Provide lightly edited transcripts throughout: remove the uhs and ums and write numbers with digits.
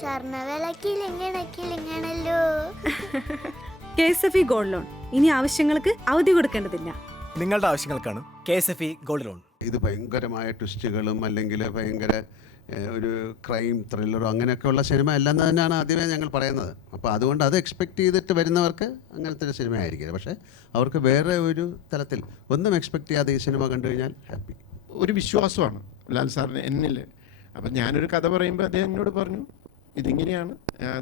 സ്വർണ്ണവില കിളിങ്ങണല്ലോ. KSFE gold loan ഇനി ആവശ്യങ്ങൾക്ക് അവധി കൊടുക്കേണ്ടതില്ല. നിങ്ങളുടെ ആവശ്യങ്ങൾക്കാണ് KSFE ഗോൾഡ് ലോൺ. ഇത് ഭയങ്കരമായ ട്വിസ്റ്റുകളും അല്ലെങ്കിൽ ഭയങ്കര ഒരു ക്രൈം ത്രില്ലറോ അങ്ങനെയൊക്കെയുള്ള സിനിമ അല്ലെന്ന് തന്നെയാണ് ആദ്യമേ ഞങ്ങൾ പറയുന്നത്. അപ്പോൾ അതുകൊണ്ട് അത് എക്സ്പെക്റ്റ് ചെയ്തിട്ട് വരുന്നവർക്ക് അങ്ങനത്തെ ഒരു സിനിമ ആയിരിക്കില്ല. പക്ഷേ അവർക്ക് വേറെ ഒരു തലത്തിൽ ഒന്നും എക്സ്പെക്റ്റ് ചെയ്യാതെ ഈ സിനിമ കണ്ടു കഴിഞ്ഞാൽ ഹാപ്പി. ഒരു വിശ്വാസമാണ് ലാൽ സാറിന് എന്നിൽ. അപ്പം ഞാനൊരു കഥ പറയുമ്പോൾ അദ്ദേഹം എന്നോട് പറഞ്ഞു ഇതിങ്ങനെയാണ്,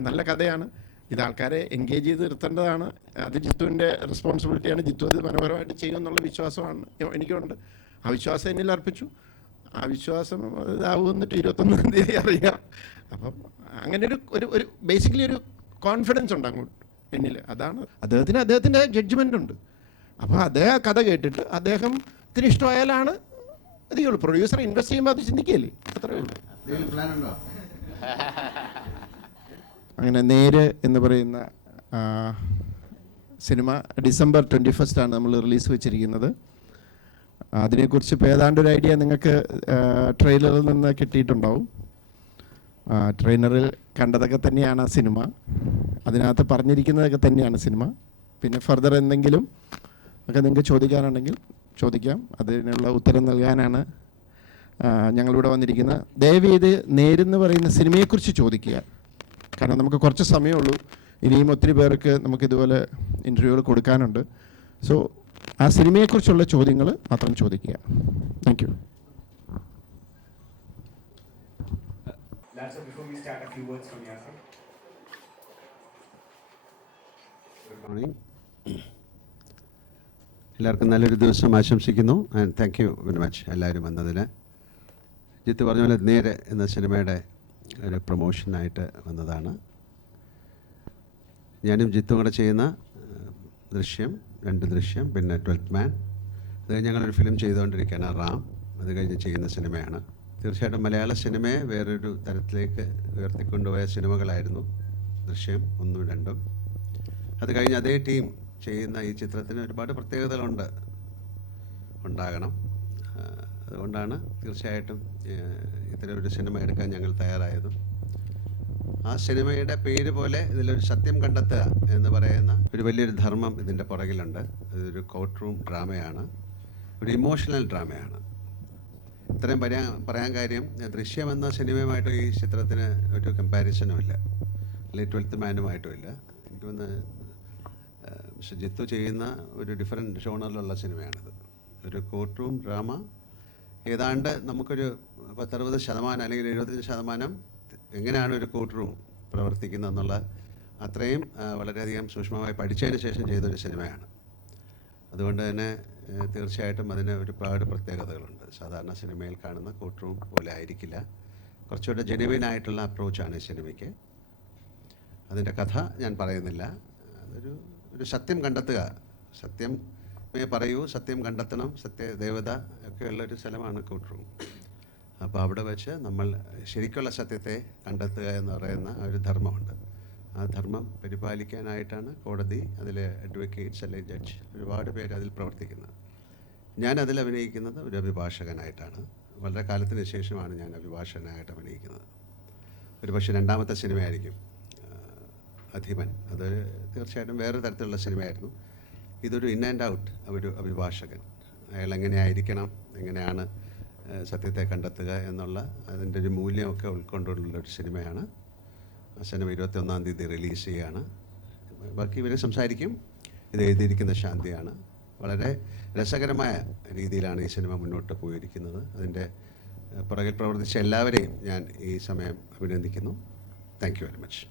നല്ല കഥയാണ്, ഇത് ആൾക്കാരെ എൻഗേജ് ചെയ്ത് നിർത്തേണ്ടതാണ്, അത് ജിത്തുവിൻ്റെ റെസ്പോൺസിബിലിറ്റിയാണ്, ജിത്തു അത് മനോഹരമായിട്ട് ചെയ്യുമെന്നുള്ള വിശ്വാസമാണ് എനിക്കുണ്ട്. ആ വിശ്വാസം എന്നിൽ അർപ്പിച്ചു. ആ വിശ്വാസം ഇതാവുന്നിട്ട് 21-ാം തീയതി അറിയാം. അപ്പം അങ്ങനെ ഒരു ബേസിക്കലി ഒരു കോൺഫിഡൻസ് ഉണ്ട് അങ്ങോട്ട് എന്നിൽ. അതാണ് അദ്ദേഹത്തിൻ്റെ ജഡ്ജ്മെൻ്റ് ഉണ്ട്. അപ്പോൾ അദ്ദേഹം കഥ കേട്ടിട്ട് അദ്ദേഹത്തിന് ഇഷ്ടമായാലാണ് അധികമുള്ളൂ. പ്രൊഡ്യൂസർ ഇൻവെസ്റ്റ് ചെയ്യുമ്പോൾ അത് ചിന്തിക്കുകയല്ലേ, അത്രയേ ഉള്ളൂ. അങ്ങനെ നേര് എന്ന് പറയുന്ന സിനിമ December 21 നമ്മൾ റിലീസ് വെച്ചിരിക്കുന്നത്. അതിനെക്കുറിച്ച് ഇപ്പോൾ ഏതാണ്ട് ഒരു ഐഡിയ നിങ്ങൾക്ക് ട്രെയിലറിൽ നിന്ന് കിട്ടിയിട്ടുണ്ടാവും. ട്രെയിലറിൽ കണ്ടതൊക്കെ തന്നെയാണ് ആ സിനിമ, അതിനകത്ത് പറഞ്ഞിരിക്കുന്നതൊക്കെ തന്നെയാണ് സിനിമ. പിന്നെ ഫർദർ എന്തെങ്കിലും ഒക്കെ നിങ്ങൾക്ക് ചോദിക്കാനുണ്ടെങ്കിൽ ചോദിക്കാം, അതിനുള്ള ഉത്തരം നൽകാനാണ് ഞങ്ങളിവിടെ വന്നിരിക്കുന്നത്. ദയവ് ചെയ്ത് നേരെന്ന് പറയുന്ന സിനിമയെക്കുറിച്ച് ചോദിക്കുക, കാരണം നമുക്ക് കുറച്ച് സമയമുള്ളൂ. ഇനിയും ഒത്തിരി പേർക്ക് നമുക്കിതുപോലെ ഇൻ്റർവ്യൂകൾ കൊടുക്കാനുണ്ട്. സോ ആ സിനിമയെക്കുറിച്ചുള്ള ചോദ്യങ്ങൾ മാത്രം ചോദിക്കുക. Thank you. Good morning. എല്ലാവർക്കും നല്ലൊരു ദിവസം ആശംസിക്കുന്നു. And thank you very much എല്ലാവരും വന്നതിന്. ജിത്ത് പറഞ്ഞ പോലെ നേരെ എന്ന സിനിമയുടെ ഒരു പ്രൊമോഷനായിട്ട് വന്നതാണ്. ഞാനും ജിത്തും കൂടെ ചെയ്യുന്ന ദൃശ്യം, 2 ദൃശ്യം, പിന്നെ 12th മാൻ. അത് കഴിഞ്ഞ് ഞങ്ങളൊരു ഫിലിം ചെയ്തുകൊണ്ടിരിക്കുകയാണ്, റാം. അത് കഴിഞ്ഞ് ചെയ്യുന്ന സിനിമയാണ്. തീർച്ചയായിട്ടും മലയാള സിനിമയെ വേറൊരു തരത്തിലേക്ക് ഉയർത്തിക്കൊണ്ടുപോയ സിനിമകളായിരുന്നു ദൃശ്യം 1, 2. അത് കഴിഞ്ഞ് അതേ ടീം ചെയ്യുന്ന ഈ ചിത്രത്തിന് ഒരുപാട് ഉണ്ടാകണം. അതുകൊണ്ടാണ് തീർച്ചയായിട്ടും ഇത്തരം ഒരു സിനിമ എടുക്കാൻ ഞങ്ങൾ തയ്യാറായതും. ആ സിനിമയുടെ പേര് പോലെ ഇതിലൊരു സത്യം കണ്ടെത്തുക എന്ന് പറയുന്ന ഒരു വലിയൊരു ധർമ്മം ഇതിൻ്റെ പുറകിലുണ്ട്. ഇതൊരു കോർട്ട് റൂം ഡ്രാമയാണ്, ഒരു ഇമോഷണൽ ഡ്രാമയാണ്. ഇത്രയും പറയാൻ കാര്യം, ദൃശ്യം എന്ന സിനിമയുമായിട്ട് ഈ ചിത്രത്തിന് ഒരു കമ്പാരിസനും ഇല്ല, അല്ലെങ്കിൽ 12th മാനുമായിട്ടും ഇല്ല. എനിക്ക് തോന്നുന്നു ജിത്തു ചെയ്യുന്ന ഒരു ഡിഫറെൻറ്റ് ഷോണറിലുള്ള സിനിമയാണിത്. ഒരു കോർട്ട് റൂം ഡ്രാമ. ഏതാണ്ട് നമുക്കൊരു 60% അല്ലെങ്കിൽ 75% എങ്ങനെയാണ് ഒരു കോർട്ട് റൂം പ്രവർത്തിക്കുന്നതെന്നുള്ള അത്രയും വളരെയധികം സൂക്ഷ്മമായി പഠിച്ചതിന് ശേഷം ചെയ്തൊരു സിനിമയാണ്. അതുകൊണ്ട് തന്നെ തീർച്ചയായിട്ടും അതിന് ഒരുപാട് പ്രത്യേകതകളുണ്ട്. സാധാരണ സിനിമയിൽ കാണുന്ന കോർട്ട് റൂം പോലെ ആയിരിക്കില്ല. കുറച്ചുകൂടെ ജെനുവിനായിട്ടുള്ള അപ്രോച്ചാണ് ഈ സിനിമയ്ക്ക്. അതിൻ്റെ കഥ ഞാൻ പറയുന്നില്ല. ഒരു സത്യം കണ്ടെത്തുക, സത്യം പറയൂ, സത്യം കണ്ടെത്തണം, സത്യദേവത ഒക്കെയുള്ളൊരു സ്ഥലമാണ് കോർട്ട് റൂം. അപ്പോൾ അവിടെ വെച്ച് നമ്മൾ ശരിക്കുള്ള സത്യത്തെ കണ്ടെത്തുക എന്ന് പറയുന്ന ഒരു ധർമ്മമുണ്ട്. ആ ധർമ്മം പരിപാലിക്കാനായിട്ടാണ് കോടതി, അതിലെ അഡ്വക്കേറ്റ്സ് അല്ലെങ്കിൽ ജഡ്ജ്, ഒരുപാട് പേര് അതിൽ പ്രവർത്തിക്കുന്നത്. ഞാൻ അതിൽ അഭിനയിക്കുന്നത് ഒരു അഭിഭാഷകനായിട്ടാണ്. വളരെ കാലത്തിന് ശേഷമാണ് ഞാൻ അഭിഭാഷകനായിട്ട് അഭിനയിക്കുന്നത്. ഒരുപക്ഷെ 2ാമത്തെ സിനിമയായിരിക്കും അധിപൻ. അത് തീർച്ചയായിട്ടും വേറെ തരത്തിലുള്ള സിനിമയായിരുന്നു. ഇതൊരു ഇൻ ആൻഡ് ഔട്ട് ഒരു അഭിഭാഷകൻ, അയാൾ എങ്ങനെയായിരിക്കണം, എങ്ങനെയാണ് സത്യത്തെ കണ്ടെത്തുക എന്നുള്ള അതിൻ്റെ ഒരു മൂല്യമൊക്കെ ഉൾക്കൊണ്ടുള്ളൊരു സിനിമയാണ്. ആ സിനിമ 21-ാം തീയതി റിലീസ് ചെയ്യുകയാണ്. ബാക്കി ഇവരെ സംസാരിക്കും. ഇത് എഴുതിയിരിക്കുന്ന ശാന്തിയാണ്. വളരെ രസകരമായ രീതിയിലാണ് ഈ സിനിമ മുന്നോട്ട് പോയിരിക്കുന്നത്. അതിൻ്റെ പുറകിൽ പ്രവർത്തിച്ച എല്ലാവരെയും ഞാൻ ഈ സമയം അഭിനന്ദിക്കുന്നു. Thank you very much.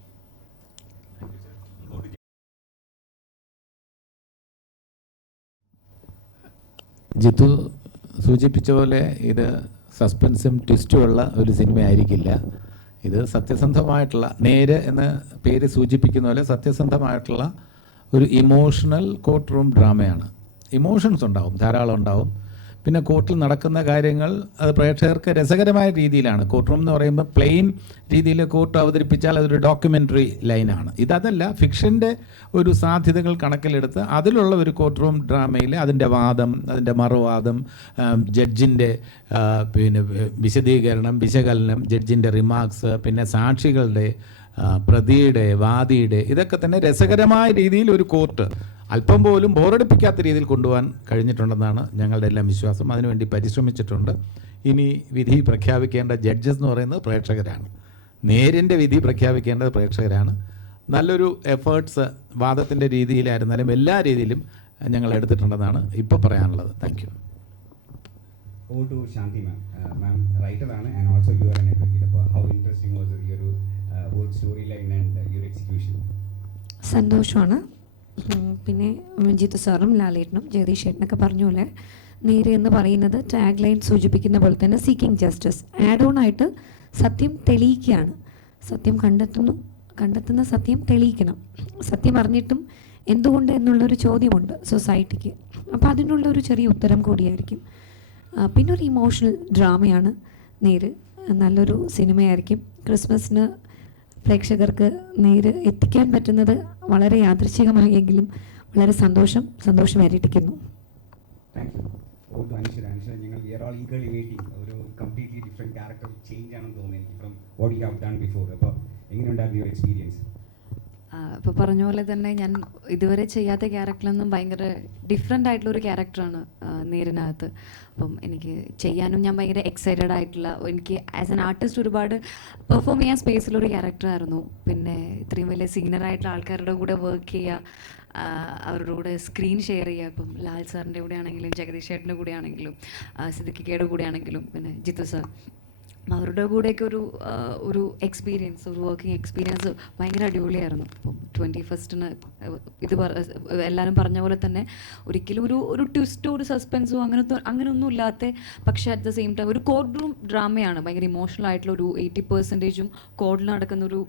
Jithu സൂചിപ്പിച്ച പോലെ ഇത് സസ്പെൻസും ട്വിസ്റ്റുമുള്ള ഒരു സിനിമ ആയിരിക്കില്ല. ഇത് സത്യസന്ധമായിട്ടുള്ള, നേര് എന്ന പേര് സൂചിപ്പിക്കുന്ന പോലെ സത്യസന്ധമായിട്ടുള്ള ഒരു ഇമോഷണൽ കോർട്ട് റൂം ഡ്രാമയാണ്. ഇമോഷൻസ് ഉണ്ടാവും, ധാരാളം ഉണ്ടാവും. പിന്നെ കോർട്ടിൽ നടക്കുന്ന കാര്യങ്ങൾ അത് പ്രേക്ഷകർക്ക് രസകരമായ രീതിയിലാണ്. കോർട്ട് റൂം എന്ന് പറയുമ്പോൾ പ്ലെയിൻ രീതിയിൽ കോർട്ട് അവതരിപ്പിച്ചാൽ അതൊരു ഡോക്യുമെൻ്ററി ലൈനാണ്. ഇതല്ല, ഫിക്ഷൻ്റെ ഒരു സാധ്യതകൾ കണക്കിലെടുത്ത് അതിലുള്ള ഒരു കോർട്ട് റൂം ഡ്രാമയിൽ അതിൻ്റെ വാദം, അതിൻ്റെ മറുവാദം, ജഡ്ജിൻ്റെ പിന്നെ വിശദീകരണം, വിശകലനം, ജഡ്ജിൻ്റെ റിമാർക്സ്, പിന്നെ സാക്ഷികളുടെ, പ്രതിയുടെ, വാദിയുടെ, ഇതൊക്കെ തന്നെ രസകരമായ രീതിയിൽ ഒരു കോർട്ട് അല്പം പോലും ബോറടിപ്പിക്കാത്ത രീതിയിൽ കൊണ്ടുപോകാൻ കഴിഞ്ഞിട്ടുണ്ടെന്നാണ് ഞങ്ങളുടെ എല്ലാം വിശ്വാസം. അതിനുവേണ്ടി പരിശ്രമിച്ചിട്ടുണ്ട്. ഇനി വിധി പ്രഖ്യാപിക്കേണ്ട ജഡ്ജസ് എന്ന് പറയുന്നത് പ്രേക്ഷകരാണ്. നേരിൻ്റെ വിധി പ്രഖ്യാപിക്കേണ്ടത് പ്രേക്ഷകരാണ്. നല്ലൊരു എഫേർട്സ് വാദത്തിൻ്റെ രീതിയിലായിരുന്നാലും എല്ലാ രീതിയിലും ഞങ്ങൾ എടുത്തിട്ടുണ്ടെന്നാണ് ഇപ്പോൾ പറയാനുള്ളത്. Thank you. Over to Shanti ma'am. Ma'am, writer ആണ് and also you are an advocate. അപ്പോൾ how interesting was your whole storyline and your execution? സന്തോഷമാണ്. പിന്നെ ജിത്തു സാറും ലാലേട്ടനും ജഗദീഷ് ചേട്ടനൊക്കെ പറഞ്ഞ പോലെ നേര് എന്ന് പറയുന്നത് ടാഗ് ലൈൻ സൂചിപ്പിക്കുന്ന പോലെ തന്നെ സീക്കിംഗ് ജസ്റ്റിസ്, ആഡ് ഓൺ ആയിട്ട് സത്യം തെളിയിക്കുകയാണ്. സത്യം കണ്ടെത്തുന്ന സത്യം തെളിയിക്കണം. സത്യം അറിഞ്ഞിട്ടും എന്തുകൊണ്ട് എന്നുള്ളൊരു ചോദ്യമുണ്ട് സൊസൈറ്റിക്ക്. അപ്പോൾ അതിനുള്ളൊരു ചെറിയ ഉത്തരം കൂടിയായിരിക്കും. പിന്നെ ഒരു ഇമോഷണൽ ഡ്രാമയാണ് നേര്. നല്ലൊരു സിനിമയായിരിക്കും. ക്രിസ്മസിന് പ്രേക്ഷകർക്ക് നേര് എത്തിക്കാൻ പറ്റുന്നത് വളരെ യാദൃച്ഛികമായെങ്കിലും വളരെ സന്തോഷം വരട്ടിക്കുന്നു. ഞങ്ങൾ we are all eagerly waiting. ഒരു കംപ്ലീറ്റ്ലി ഡിഫറെൻറ്റ് ക്യാരക്ടർ ചേഞ്ച് ആണെന്ന് തോന്നുന്നു എനിക്ക് from what you have done before. അപ്പോൾ എങ്ങനെയുണ്ടായിരുന്നു യുവർ എക്സ്പീരിയൻസ്? ഇപ്പോൾ പറഞ്ഞ പോലെ തന്നെ ഞാൻ ഇതുവരെ ചെയ്യാത്ത ക്യാരക്ടറൊന്നും ഭയങ്കര ഡിഫറെൻ്റ് ആയിട്ടുള്ളൊരു ക്യാരക്ടറാണ് നേരിനകത്ത്. അപ്പം എനിക്ക് ചെയ്യാനും ഞാൻ ഭയങ്കര എക്സൈറ്റഡ് ആയിട്ടുള്ള, എനിക്ക് ആസ് എൻ ആർട്ടിസ്റ്റ് ഒരുപാട് പെർഫോം ചെയ്യാൻ സ്പേസിലൊരു ക്യാരക്ടറായിരുന്നു. പിന്നെ ഇത്രയും വലിയ സീനിയറായിട്ടുള്ള ആൾക്കാരുടെ കൂടെ വർക്ക് ചെയ്യുക, അവരുടെ കൂടെ സ്ക്രീൻ ഷെയർ ചെയ്യുക. ഇപ്പം ലാൽ സാറിൻ്റെ കൂടെ ആണെങ്കിലും ജഗദീഷ് ചേട്ടൻ്റെ കൂടെ ആണെങ്കിലും സിദ്ദിഖിക്കയുടെ കൂടെ ആണെങ്കിലും പിന്നെ ജിത്തു സാർ, അവരുടെ കൂടെയൊക്കെ ഒരു എക്സ്പീരിയൻസ്, ഒരു വർക്കിംഗ് എക്സ്പീരിയൻസ് ഭയങ്കര അടിപൊളിയായിരുന്നു. അപ്പം 21st ഇത് എല്ലാവരും പറഞ്ഞ പോലെ തന്നെ ഒരിക്കലും ഒരു ട്വിസ്റ്റോ ഒരു സസ്പെൻസോ അങ്ങനെയൊന്നും ഇല്ലാത്ത, പക്ഷേ അറ്റ് ദ സെയിം ടൈം ഒരു കോർട്ട് റൂം ഡ്രാമയാണ്. ഭയങ്കര ഇമോഷണൽ ആയിട്ടുള്ള ഒരു 80% കോർട്ടിൽ നടക്കുന്ന ഒരു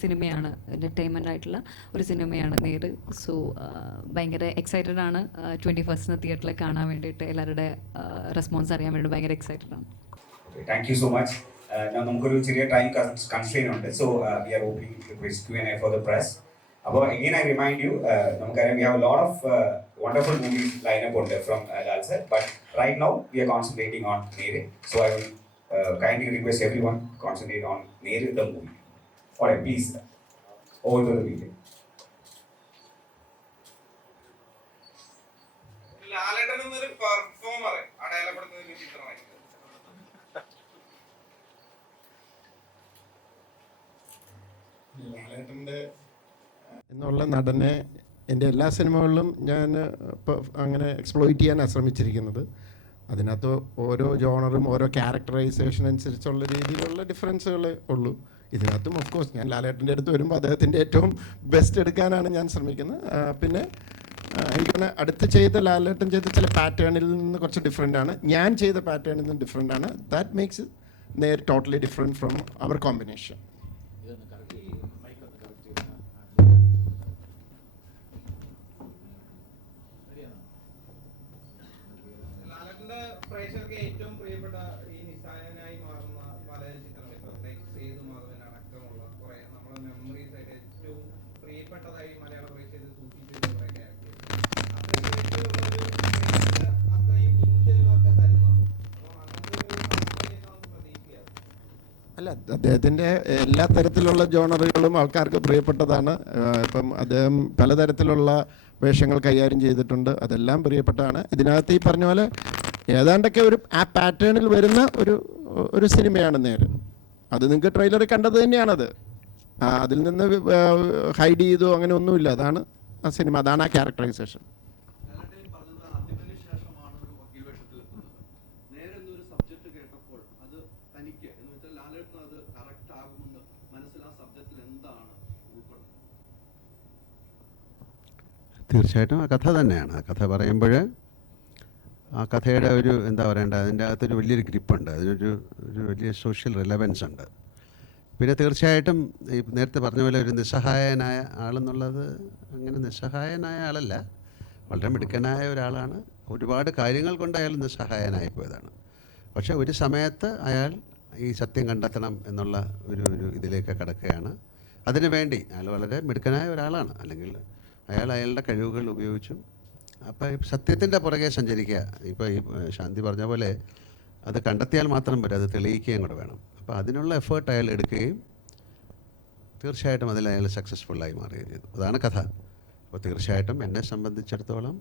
സിനിമയാണ്, എൻ്റർടൈൻമെൻ്റ് ആയിട്ടുള്ള ഒരു സിനിമയാണ് നേര്. സോ ഭയങ്കര എക്സൈറ്റഡ് ആണ് 21st തിയേറ്ററിൽ കാണാൻ വേണ്ടിയിട്ട്. എല്ലാവരുടെ റെസ്പോൺസ് അറിയാൻ വേണ്ടി ഭയങ്കര എക്സൈറ്റഡ് ആണ്. Thank you so much. നമുക്കൊരു ചെറിയ ടൈം കൺസ്ട്രെയിൻ ഉണ്ട്. So we R opening Q&A for the press. അപ്പോൾ again I remind you, നമുക്കറിയാം we have a lot of wonderful movies lineup ഉണ്ട് from Lal sir, but right now we are concentrating on Neere. So I will kindly request everyone concentrate on Neere the movie. Alright, please over to the video. ലാലേട്ടൻ എന്നൊരു performer അടയാളപ്പെടുത്തുന്ന ഒരു ചിത്രമായി എന്നുള്ള നടനെ എൻ്റെ എല്ലാ സിനിമകളിലും ഞാൻ അങ്ങനെ എക്സ്പ്ലോയിറ്റ് ചെയ്യാനാണ് ശ്രമിച്ചിരിക്കുന്നത്. അതിനകത്ത് ഓരോ ജോണറും ഓരോ ക്യാരക്ടറൈസേഷൻ അനുസരിച്ചുള്ള രീതിയിലുള്ള ഡിഫറൻസുകളേ ഉള്ളൂ. ഇതിനകത്തും ഓഫ് കോഴ്സ് ഞാൻ ലാലേട്ടൻ്റെ അടുത്ത് വരുമ്പോൾ അദ്ദേഹത്തിൻ്റെ ഏറ്റവും ബെസ്റ്റ് എടുക്കാനാണ് ഞാൻ ശ്രമിക്കുന്നത്. പിന്നെ എനിക്കൊന്ന് അടുത്ത് ചെയ്ത ലാലേട്ടൻ ചെയ്ത ചില പാറ്റേണിൽ നിന്ന് കുറച്ച് ഡിഫറെൻ്റ് ആണ്, ഞാൻ ചെയ്ത പാറ്റേണിൽ നിന്ന് ഡിഫറെൻ്റ് ആണ്. ദാറ്റ് മേക്സ് നേർ totally different from our combination. പ്രേക്ഷകർക്ക് ഏറ്റവും പ്രിയപ്പെട്ട ഈ നിസ്സായനായി മാറുന്ന പല ചിത്രങ്ങളും സേതു മാധവൻ അടക്കമുള്ള കുറെ നമ്മുടെ മെമ്മറീസ് ആയിട്ട് ഏറ്റവും പ്രിയപ്പെട്ടതായി മലയാള പ്രേക്ഷകർ സൂക്ഷിച്ചിട്ടുള്ള കുറെ ക്യാരക്ടേഴ്സ് അത്രയും ഇന്ത്യയിലൊക്കെ തരുന്നതാണ്. അപ്പോൾ അങ്ങനത്തെ ഒരു പ്രതീക്ഷയാണ്. അല്ല, അദ്ദേഹത്തിൻ്റെ എല്ലാ തരത്തിലുള്ള ജോണറുകളും ആൾക്കാർക്ക് പ്രിയപ്പെട്ടതാണ്. ഇപ്പം അദ്ദേഹം പലതരത്തിലുള്ള വേഷങ്ങൾ കൈകാര്യം ചെയ്തിട്ടുണ്ട്, അതെല്ലാം പ്രിയപ്പെട്ടതാണ്. ഇതിനകത്ത് ഈ പറഞ്ഞ പോലെ ഏതാണ്ടൊക്കെ ആ പാറ്റേണിൽ വരുന്ന ഒരു സിനിമയാണ് നേര്. അത് നിങ്ങൾക്ക് ട്രെയിലറിൽ കണ്ടത് തന്നെയാണത്. അതിൽ നിന്ന് ഹൈഡ് ചെയ്തോ അങ്ങനെ ഒന്നുമില്ല. അതാണ് ആ സിനിമ, അതാണ് ആ ക്യാരക്ടറൈസേഷൻ. തീർച്ചയായിട്ടും ആ കഥ തന്നെയാണ്. ആ കഥ പറയുമ്പോൾ ആ കഥയുടെ ഒരു എന്താ പറയേണ്ടത്, അതിൻ്റെ അകത്തൊരു വലിയൊരു ഗ്രിപ്പുണ്ട്, അതിനൊരു വലിയ സോഷ്യൽ റിലവൻസ് ഉണ്ട്. പിന്നെ തീർച്ചയായിട്ടും ഈ നേരത്തെ പറഞ്ഞ പോലെ ഒരു നിസ്സഹായനായ ആളെന്നുള്ളത് അങ്ങനെ നിസ്സഹായനായ ആളല്ല, വളരെ മിടുക്കനായ ഒരാളാണ്. ഒരുപാട് കാര്യങ്ങൾ കൊണ്ട് അയാൾ നിസ്സഹായനായി പോയതാണ്. പക്ഷേ ഒരു സമയത്ത് അയാൾ ഈ സത്യം കണ്ടെത്തണം എന്നുള്ള ഒരു ഇതിലേക്ക് കടക്കുകയാണ്. അതിനുവേണ്ടി അയാൾ വളരെ മിടുക്കനായ ഒരാളാണ്, അല്ലെങ്കിൽ അയാളുടെ കഴിവുകൾ ഉപയോഗിച്ചു അപ്പോൾ സത്യത്തിൻ്റെ പുറകെ സഞ്ചരിക്കുക. ഇപ്പോൾ ഈ ശാന്തി പറഞ്ഞ പോലെ അത് കണ്ടെത്തിയാൽ മാത്രം പോരാ, അത് തെളിയിക്കുകയും കൂടെ വേണം. അപ്പോൾ അതിനുള്ള എഫേർട്ട് അയാൾ എടുക്കുകയും തീർച്ചയായിട്ടും അതിൽ അയാൾ സക്സസ്ഫുള്ളായി മാറുകയും ചെയ്തു. അതാണ് കഥ. അപ്പോൾ തീർച്ചയായിട്ടും എന്നെ സംബന്ധിച്ചിടത്തോളം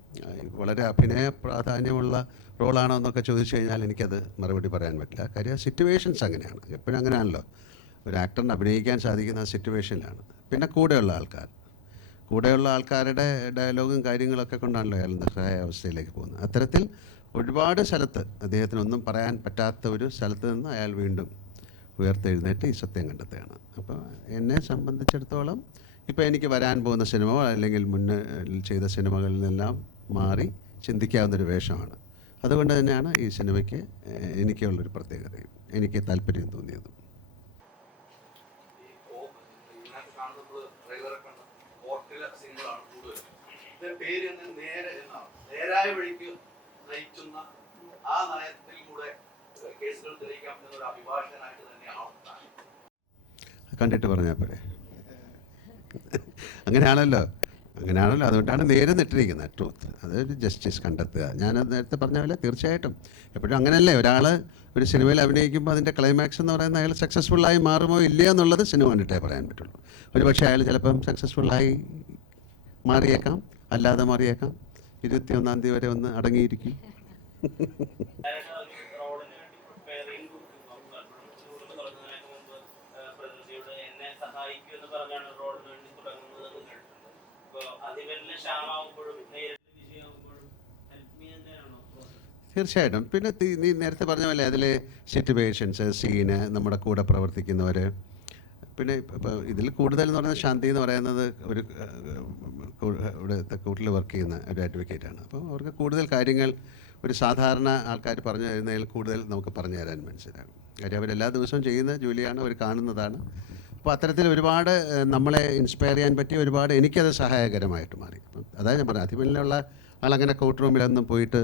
വളരെ അഭിനയ പ്രാധാന്യമുള്ള റോളാണോ എന്നൊക്കെ ചോദിച്ചു കഴിഞ്ഞാൽ എനിക്കത് മറുപടി പറയാൻ പറ്റില്ല. കാര്യം സിറ്റുവേഷൻസ് അങ്ങനെയാണ്, എപ്പോഴും അങ്ങനെയാണല്ലോ. ഒരു ആക്ടറിന് അഭിനയിക്കാൻ സാധിക്കുന്ന സിറ്റുവേഷനിലാണ്. പിന്നെ കൂടെയുള്ള ആൾക്കാരുടെ ഡയലോഗും കാര്യങ്ങളൊക്കെ കൊണ്ടാണല്ലോ അയാൾ നിസ്സഹായ അവസ്ഥയിലേക്ക് പോകുന്നത്. അത്തരത്തിൽ ഒരുപാട് സ്ഥലത്ത് അദ്ദേഹത്തിനൊന്നും പറയാൻ പറ്റാത്ത ഒരു സ്ഥലത്ത് നിന്ന് അയാൾ വീണ്ടും ഉയർത്തെഴുന്നേറ്റ് ഈ സത്യം കണ്ടെത്തുകയാണ്. അപ്പോൾ എന്നെ സംബന്ധിച്ചിടത്തോളം ഇപ്പോൾ എനിക്ക് വരാൻ പോകുന്ന സിനിമ അല്ലെങ്കിൽ മുന്നേ ചെയ്ത സിനിമകളിൽ നിന്നെല്ലാം മാറി ചിന്തിക്കാവുന്നൊരു വേഷമാണ്. അതുകൊണ്ട് തന്നെയാണ് ഈ സിനിമയ്ക്ക് എനിക്കുള്ളൊരു പ്രത്യേകതയും എനിക്ക് താല്പര്യം തോന്നിയതും. നേരായ വഴിക്ക് നയിക്കുന്ന ആ നയത്തിൽ കൂടെ കേസുകൾ തെളിയിക്കാം എന്നൊരു അഭിഭാഷകനായിട്ട് തന്നെയാണ് കണ്ടിട്ട് പറഞ്ഞാൽ പോരെ. അങ്ങനെയാണല്ലോ. അതുകൊണ്ടാണ് നേരെ നിട്ടിരിക്കുന്നത് ട്രൂത്ത്. അതൊരു ജസ്റ്റിസ് കണ്ടെത്തുക. ഞാനത് നേരത്തെ പറഞ്ഞ പോലെ തീർച്ചയായിട്ടും എപ്പോഴും അങ്ങനെയല്ലേ, ഒരാൾ ഒരു സിനിമയിൽ അഭിനയിക്കുമ്പോൾ അതിൻ്റെ ക്ലൈമാക്സ് എന്ന് പറയുന്നത് അയാൾ സക്സസ്ഫുള്ളായി മാറുമോ ഇല്ലയോ എന്നുള്ളത് സിനിമ കണ്ടിട്ടേ പറയാൻ പറ്റുള്ളൂ. ഒരു പക്ഷേ അയാൾ ചിലപ്പം സക്സസ്ഫുള്ളായി മാറിയേക്കാം, അല്ലാതെ മാറിയേക്കാം. 21-ാം തീയതി വരെ ഒന്ന് അടങ്ങിയിരിക്കും. തീർച്ചയായിട്ടും. പിന്നെ നീ നേരത്തെ പറഞ്ഞ പോലെ അതിലെ സിറ്റുവേഷൻസ്, സീന്, നമ്മുടെ കൂടെ പ്രവർത്തിക്കുന്നവർ, പിന്നെ ഇപ്പോൾ ഇതിൽ കൂടുതൽ എന്ന് പറയുന്നത് ശാന്തി എന്ന് പറയുന്നത് ഒരു ഇവിടുത്തെ കൂട്ടിൽ വർക്ക് ചെയ്യുന്ന ഒരു അഡ്വക്കേറ്റാണ്. അപ്പോൾ അവർക്ക് കൂടുതൽ കാര്യങ്ങൾ ഒരു സാധാരണ ആൾക്കാർ പറഞ്ഞു തരുന്നതിൽ കൂടുതൽ നമുക്ക് പറഞ്ഞു തരാൻ മനസ്സിലാകും. കാര്യം അവരെല്ലാ ദിവസവും ചെയ്യുന്ന ജോലിയാണ്, അവർ കാണുന്നതാണ്. അപ്പോൾ അത്തരത്തിൽ ഒരുപാട് നമ്മളെ ഇൻസ്പയർ ചെയ്യാൻ പറ്റിയ ഒരുപാട് എനിക്കത് സഹായകരമായിട്ട് മാറി. അപ്പം അതാണ് ഞാൻ പറഞ്ഞത്, അതിമുള്ള ആളങ്ങനെ കോർട്ട് റൂമിലൊന്നും പോയിട്ട്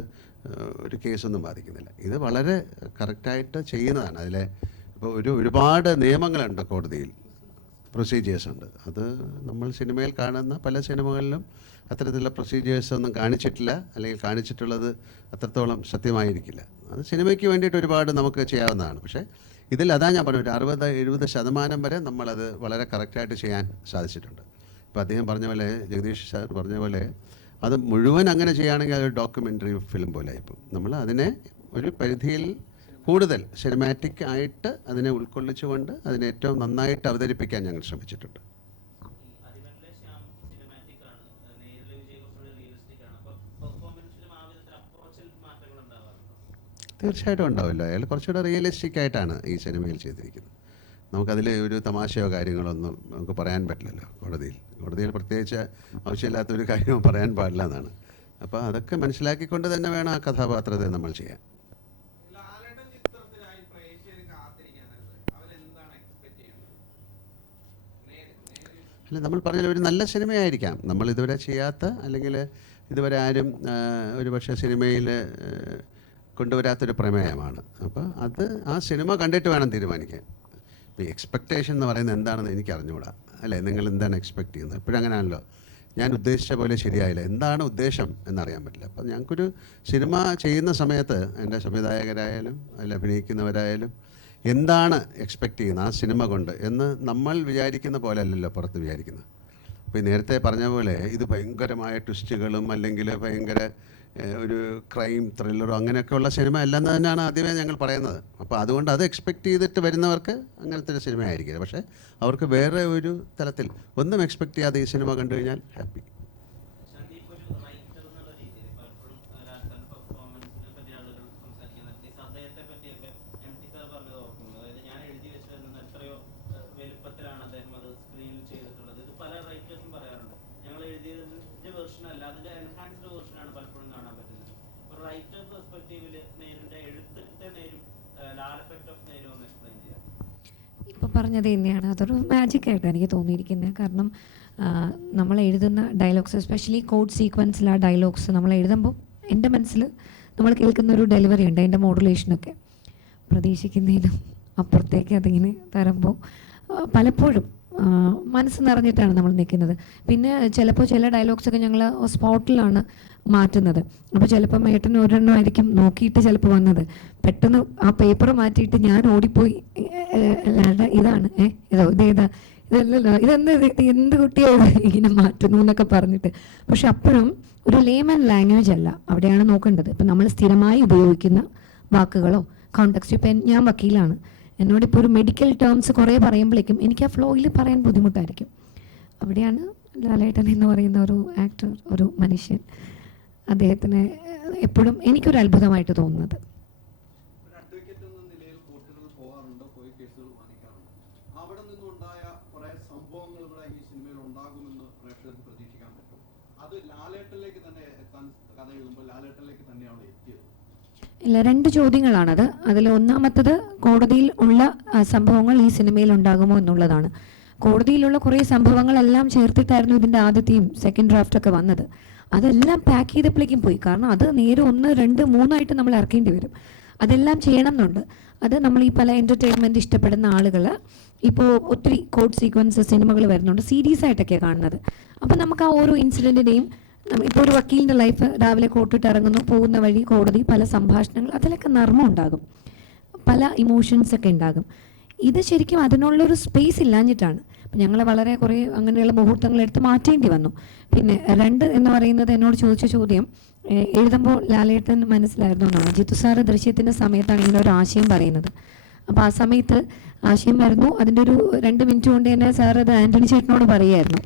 ഒരു കേസൊന്നും ബാധിക്കുന്നില്ല. ഇത് വളരെ കറക്റ്റായിട്ട് ചെയ്യുന്നതാണ്. അതിലെ ഇപ്പോൾ ഒരുപാട് നിയമങ്ങളുണ്ട് കോടതിയിൽ, പ്രൊസീജിയേഴ്സ് ഉണ്ട്. അത് നമ്മൾ സിനിമയിൽ കാണുന്ന പല സിനിമകളിലും അത്തരത്തിലുള്ള പ്രൊസീജിയേഴ്സ് ഒന്നും കാണിച്ചിട്ടില്ല, അല്ലെങ്കിൽ കാണിച്ചിട്ടുള്ളത് അത്രത്തോളം സത്യമായിരിക്കില്ല. അത് സിനിമയ്ക്ക് വേണ്ടിയിട്ട് ഒരുപാട് നമുക്ക് ചെയ്യാവുന്നതാണ്. പക്ഷേ ഇതിൽ അതാ ഞാൻ പറഞ്ഞു, ഒരു 60-70% വരെ നമ്മളത് വളരെ കറക്റ്റായിട്ട് ചെയ്യാൻ സാധിച്ചിട്ടുണ്ട്. ഇപ്പോൾ അദ്ദേഹം പറഞ്ഞ പോലെ, ജഗദീഷ് സാർ പറഞ്ഞ പോലെ, അത് മുഴുവൻ അങ്ങനെ ചെയ്യുകയാണെങ്കിൽ അതൊരു ഡോക്യുമെൻ്ററി ഫിലിം പോലെ ആയിപ്പോൾ നമ്മൾ അതിനെ ഒരു പരിധിയിൽ കൂടുതൽ സിനിമാറ്റിക് ആയിട്ട് അതിനെ ഉൾക്കൊള്ളിച്ചുകൊണ്ട് അതിനെ ഏറ്റവും നന്നായിട്ട് അവതരിപ്പിക്കാൻ ഞങ്ങൾ ശ്രമിച്ചിട്ടുണ്ട്. തീർച്ചയായിട്ടും ഉണ്ടാവില്ല. അയാൾ കുറച്ചുകൂടെ റിയലിസ്റ്റിക് ആയിട്ടാണ് ഈ സിനിമയിൽ ചെയ്തിരിക്കുന്നത്. നമുക്കതിൽ ഒരു തമാശയോ കാര്യങ്ങളോ ഒന്നും നമുക്ക് പറയാൻ പറ്റില്ലല്ലോ. കോടതിയിൽ പ്രത്യേകിച്ച് ആവശ്യമില്ലാത്തൊരു കാര്യവും പറയാൻ പാടില്ല എന്നാണ്. അപ്പോൾ അതൊക്കെ മനസ്സിലാക്കിക്കൊണ്ട് തന്നെ വേണം ആ കഥാപാത്രത്തെ നമ്മൾ ചെയ്യാൻ. അല്ല, നമ്മൾ പറഞ്ഞ ഒരു നല്ല സിനിമയായിരിക്കാം, നമ്മൾ ഇതുവരെ ചെയ്യാത്ത, അല്ലെങ്കിൽ ഇതുവരെ ആരും ഒരു പക്ഷേ സിനിമയിൽ കൊണ്ടുവരാത്തൊരു പ്രമേയമാണ്. അപ്പോൾ അത് ആ സിനിമ കണ്ടിട്ട് വേണം തീരുമാനിക്കാൻ. ഇപ്പോൾ എക്സ്പെക്റ്റേഷൻ എന്ന് പറയുന്നത് എന്താണെന്ന് എനിക്ക് അറിഞ്ഞുകൂടാ, അല്ലേ? നിങ്ങൾ എന്താണ് എക്സ്പെക്റ്റ് ചെയ്യുന്നത്? എപ്പോഴും അങ്ങനെയാണല്ലോ, ഞാൻ ഉദ്ദേശിച്ച പോലെ ശരിയായില്ല, എന്താണ് ഉദ്ദേശം എന്നറിയാൻ പറ്റില്ല. അപ്പോൾ ഞങ്ങൾക്കൊരു സിനിമ ചെയ്യുന്ന സമയത്ത് എൻ്റെ സംവിധായകരായാലും അതിൽ അഭിനയിക്കുന്നവരായാലും എന്താണ് എക്സ്പെക്റ്റ് ചെയ്യുന്നത് ആ സിനിമ കൊണ്ട് എന്ന് നമ്മൾ വിചാരിക്കുന്ന പോലെ അല്ലല്ലോ പുറത്ത് വിചാരിക്കുന്നത്. അപ്പോൾ നേരത്തെ പറഞ്ഞ പോലെ ഇത് ഭയങ്കരമായ ട്വിസ്റ്റുകളും അല്ലെങ്കിൽ ഭയങ്കര ഒരു ക്രൈം ത്രില്ലറോ അങ്ങനെയൊക്കെയുള്ള സിനിമ അല്ലെന്ന് തന്നെയാണ് ആദ്യമേ ഞങ്ങൾ പറയുന്നത്. അപ്പോൾ അതുകൊണ്ട് അത് എക്സ്പെക്റ്റ് ചെയ്തിട്ട് വരുന്നവർക്ക് അങ്ങനത്തെ ഒരു സിനിമ ആയിരിക്കില്ല. പക്ഷേ അവർക്ക് വേറെ ഒരു തലത്തിൽ ഒന്നും എക്സ്പെക്റ്റ് ചെയ്യാതെ ഈ സിനിമ കണ്ടു കഴിഞ്ഞാൽ ഹാപ്പി. ഇപ്പോൾ പറഞ്ഞത് തന്നെയാണ്, അതൊരു മാജിക്കായിട്ട് എനിക്ക് തോന്നിയിരിക്കുന്നത്. കാരണം നമ്മൾ എഴുതുന്ന ഡയലോഗ്സ്, എസ്പെഷ്യലി കോഡ് സീക്വൻസിൽ ആ ഡയലോഗ്സ് നമ്മൾ എഴുതുമ്പോൾ എൻ്റെ മനസ്സിൽ നമ്മൾ കേൾക്കുന്ന ഒരു ഡെലിവറി ഉണ്ട്, അതിൻ്റെ മോഡുലേഷനൊക്കെ പ്രതീക്ഷിക്കുന്നതിനും അപ്പുറത്തേക്ക് അതിങ്ങനെ തരുമ്പോൾ പലപ്പോഴും മനസ്സ് നിറഞ്ഞിട്ടാണ് നമ്മൾ നിൽക്കുന്നത്. പിന്നെ ചിലപ്പോൾ ചില ഡയലോഗ്സൊക്കെ ഞങ്ങൾ സ്പോട്ടിലാണ് മാറ്റുന്നത്. അപ്പോൾ ചിലപ്പോൾ ഏട്ടൻ ഒരെണ്ണമായിരിക്കും നോക്കിയിട്ട് ചിലപ്പോൾ വന്നത്, പെട്ടെന്ന് ആ പേപ്പർ മാറ്റിയിട്ട് ഞാൻ ഓടിപ്പോയി ഇതാണ് ഇതേതാ ഇതല്ലല്ലോ എന്ത് കുട്ടിയാണ് ഇങ്ങനെ മാറ്റുന്നു എന്നൊക്കെ പറഞ്ഞിട്ട്. പക്ഷെ അപ്പോഴും ഒരു ലേമൻ ലാംഗ്വേജ് അല്ല അവിടെയാണ് നോക്കേണ്ടത്. ഇപ്പം നമ്മൾ സ്ഥിരമായി ഉപയോഗിക്കുന്ന വാക്കുകളോ കോണ്ടെക്സ്റ്റ്, ഇപ്പം ഞാൻ വക്കീലാണ്, എന്നോടിപ്പോൾ ഒരു മെഡിക്കൽ ടേംസ് കുറേ പറയുമ്പോഴേക്കും എനിക്ക് ആ ഫ്ലോയിൽ പറയാൻ ബുദ്ധിമുട്ടായിരിക്കും. അവിടെയാണ് ലാലേട്ടൻ എന്ന് പറയുന്ന ഒരു ആക്ടർ, ഒരു മനുഷ്യൻ, അദ്ദേഹത്തിന് എപ്പോഴും എനിക്കൊരു അത്ഭുതമായിട്ട് തോന്നുന്നത്. ഇല്ല, 2 ചോദ്യങ്ങളാണത്. അതിൽ ഒന്നാമത്തത് കോടതിയിൽ ഉള്ള സംഭവങ്ങൾ ഈ സിനിമയിൽ ഉണ്ടാകുമോ എന്നുള്ളതാണ്. കോടതിയിലുള്ള കുറേ സംഭവങ്ങളെല്ലാം ചേർത്തിട്ടായിരുന്നു ഇതിൻ്റെ ആദ്യത്തെയും സെക്കൻഡ് ഡ്രാഫ്റ്റൊക്കെ വന്നത്. അതെല്ലാം പാക്ക് ചെയ്തപ്പോഴേക്കും പോയി. കാരണം അത് നേരെ 1, 2, 3 നമ്മൾ ഇറക്കേണ്ടി വരും. അതെല്ലാം ചെയ്യണം എന്നുണ്ട്. അത് നമ്മൾ ഈ പല എൻ്റർടൈൻമെൻറ്റ് ഇഷ്ടപ്പെടുന്ന ആളുകൾ ഇപ്പോൾ ഒത്തിരി കോഡ് സീക്വൻസ് സിനിമകൾ വരുന്നുണ്ട്, സീരീസ് ആയിട്ടൊക്കെയാണ് കാണുന്നത്. അപ്പോൾ നമുക്ക് ആ ഓരോ ഇൻസിഡൻറ്റിനെയും, ഇപ്പോൾ ഒരു വക്കീലിൻ്റെ ലൈഫ്, രാവിലെ കോട്ടിട്ട് ഇറങ്ങുന്നു, പോകുന്ന വഴി കോടതി, പല സംഭാഷണങ്ങൾ, അതിലൊക്കെ നർമ്മം ഉണ്ടാകും, പല ഇമോഷൻസ് ഒക്കെ ഉണ്ടാകും. ഇത് ശരിക്കും അതിനുള്ളൊരു സ്പേസ് ഇല്ലാഞ്ഞിട്ടാണ്. അപ്പം ഞങ്ങൾ വളരെ കുറേ അങ്ങനെയുള്ള മുഹൂർത്തങ്ങൾ എടുത്ത് മാറ്റേണ്ടി വന്നു. പിന്നെ 2 എന്ന് പറയുന്നത് എന്നോട് ചോദിച്ച ചോദ്യം എഴുതുമ്പോൾ ലാലേട്ടൻ മനസ്സിലായിരുന്നു എന്നാണ്. ജിത്തു സാറ് ദൃശ്യത്തിൻ്റെ സമയത്താണ് ഇങ്ങനെ ഒരു ആശയം പറയുന്നത്. അപ്പോൾ ആ സമയത്ത് ആശയം വരുന്നു, അതിൻ്റെ ഒരു 2 മിനിറ്റ് കൊണ്ട് തന്നെ സാർ അത് ആൻ്റണി ചേട്ടനോട് പറയുമായിരുന്നു.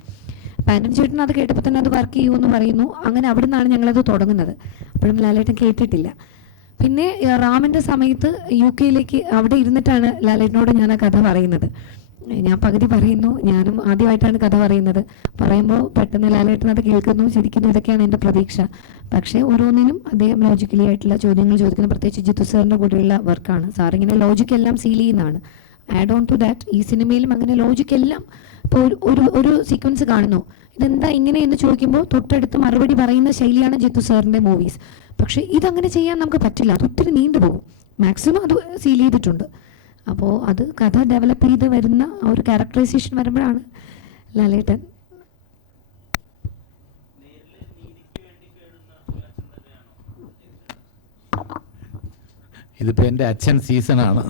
അപ്പം ആൻ്റണി ചേട്ടൻ അത് കേട്ടപ്പോൾ തന്നെ അത് വർക്ക് ചെയ്യുമെന്ന് പറയുന്നു. അങ്ങനെ അവിടെ നിന്നാണ് ഞങ്ങളത് തുടങ്ങുന്നത്. അപ്പോഴും ലാലേട്ടൻ കേട്ടിട്ടില്ല. പിന്നെ റാമിൻ്റെ സമയത്ത് UK അവിടെ ഇരുന്നിട്ടാണ് ലാലേട്ടനോട് ഞാൻ ആ കഥ പറയുന്നത്. ഞാൻ പകുതി പറയുന്നു, ഞാനും ആദ്യമായിട്ടാണ് കഥ പറയുന്നത്. പറയുമ്പോൾ പെട്ടെന്ന് ലാലേട്ടൻ അത് കേൾക്കുന്നു, ചിരിക്കുന്നു. ഇതൊക്കെയാണ് എൻ്റെ പ്രതീക്ഷ. പക്ഷേ ഓരോന്നിനും അദ്ദേഹം ലോജിക്കലി ആയിട്ടുള്ള ചോദ്യങ്ങൾ ചോദിക്കുന്നു. പ്രത്യേകിച്ച് ജിത്തു സാറിൻ്റെ കൂടെയുള്ള വർക്കാണ്. സാറിങ്ങനെ ലോജിക്കെല്ലാം സീൽ ചെയ്യുന്നതാണ്. ആഡ് ഓൺ ടു ദാറ്റ് ഈ സിനിമയിലും അങ്ങനെ ലോജിക്കെല്ലാം. ഇപ്പോൾ ഒരു സീക്വൻസ് കാണുന്നു, ഇതെന്താ ഇങ്ങനെ എന്ന് ചോദിക്കുമ്പോൾ തൊട്ടടുത്ത് മറുപടി പറയുന്ന ശൈലിയാണ് ജിത്തു സാറിൻ്റെ മൂവീസ്. പക്ഷേ ഇതങ്ങനെ ചെയ്യാൻ നമുക്ക് പറ്റില്ല, അത് ഒത്തിരി നീണ്ടുപോകും. മാക്സിമം അത് സീൽ ചെയ്തിട്ടുണ്ട്. അപ്പോൾ അത് കഥ ഡെവലപ്പ് ചെയ്ത് വരുന്ന ആ ഒരു ക്യാരക്ടറൈസേഷൻ വരുമ്പോഴാണ് ലാലേട്ടൻ ഇതിപ്പോൾ എൻ്റെ അച്ഛൻ സീസണാണ്.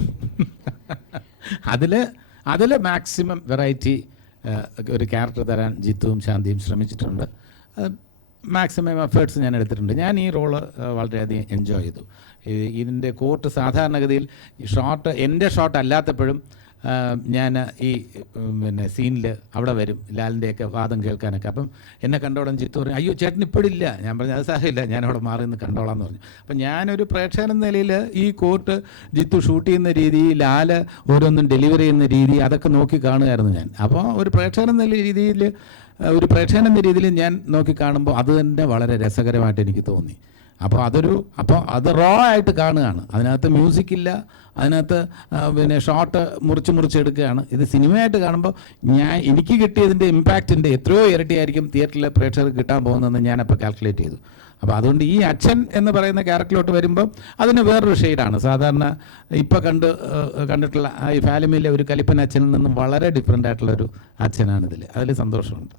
അതിൽ മാക്സിമം വെറൈറ്റി ഒരു ക്യാരക്ടർ തരാൻ ജിത്തുവും ശാന്തിയും ശ്രമിച്ചിട്ടുണ്ട്. മാക്സിമം എഫേർട്സ് ഞാൻ എടുത്തിട്ടുണ്ട്. ഞാൻ ഈ റോള് വളരെയധികം എൻജോയ് ചെയ്തു. ഇതിൻ്റെ കോർട്ട് സാധാരണഗതിയിൽ എൻ്റെ ഷോട്ട് അല്ലാത്തപ്പോഴും ഞാൻ ഈ പിന്നെ സീനിൽ അവിടെ വരും, ലാലിൻ്റെയൊക്കെ വാദം കേൾക്കാനൊക്കെ. അപ്പം എന്നെ കണ്ടോളം ജിത്തു പറഞ്ഞു, അയ്യോ ചേട്ടൻ ഇപ്പോഴില്ല. ഞാൻ പറഞ്ഞു അത് സാരമില്ല, ഞാൻ അവിടെ മാറി നിന്ന് കണ്ടോളാം എന്ന് പറഞ്ഞു. അപ്പം ഞാനൊരു പ്രേക്ഷകൻ എന്ന നിലയിൽ ഈ കോർട്ട് ജിത്തു ഷൂട്ട് ചെയ്യുന്ന രീതി, ലാല് ഓരോന്നും ഡെലിവറി ചെയ്യുന്ന രീതി, അതൊക്കെ നോക്കി കാണുകയായിരുന്നു ഞാൻ. അപ്പോൾ ഒരു പ്രേക്ഷകൻ എന്ന രീതിയിൽ ഞാൻ നോക്കി കാണുമ്പോൾ അത് തന്നെ വളരെ രസകരമായിട്ട് എനിക്ക് തോന്നി. അപ്പോൾ അത് റോ ആയിട്ട് കാണുകയാണ്. അതിനകത്ത് മ്യൂസിക് ഇല്ല, അതിനകത്ത് പിന്നെ ഷോട്ട് മുറിച്ചെടുക്കുകയാണ്. ഇത് സിനിമയായിട്ട് കാണുമ്പോൾ എനിക്ക് കിട്ടിയതിൻ്റെ ഇമ്പാക്റ്റിൻ്റെ എത്രയോ ഇരട്ടിയായിരിക്കും തിയേറ്ററിലെ പ്രേക്ഷകർക്ക് കിട്ടാൻ പോകുന്നതെന്ന് ഞാനപ്പോൾ കാൽക്കുലേറ്റ് ചെയ്തു. അപ്പോൾ അതുകൊണ്ട് ഈ അച്ഛൻ എന്ന് പറയുന്ന ക്യാരക്ടറിലോട്ട് വരുമ്പോൾ അതിന് വേറൊരു ഷെയ്ഡാണ്. സാധാരണ ഇപ്പോൾ കണ്ടിട്ടുള്ള ഈ ഫാലിമിയിലെ ഒരു കലിപ്പൻ അച്ഛനിൽ നിന്നും വളരെ ഡിഫറെൻ്റ് ആയിട്ടുള്ളൊരു അച്ഛനാണിതിൽ. അതിൽ സന്തോഷമുണ്ട്.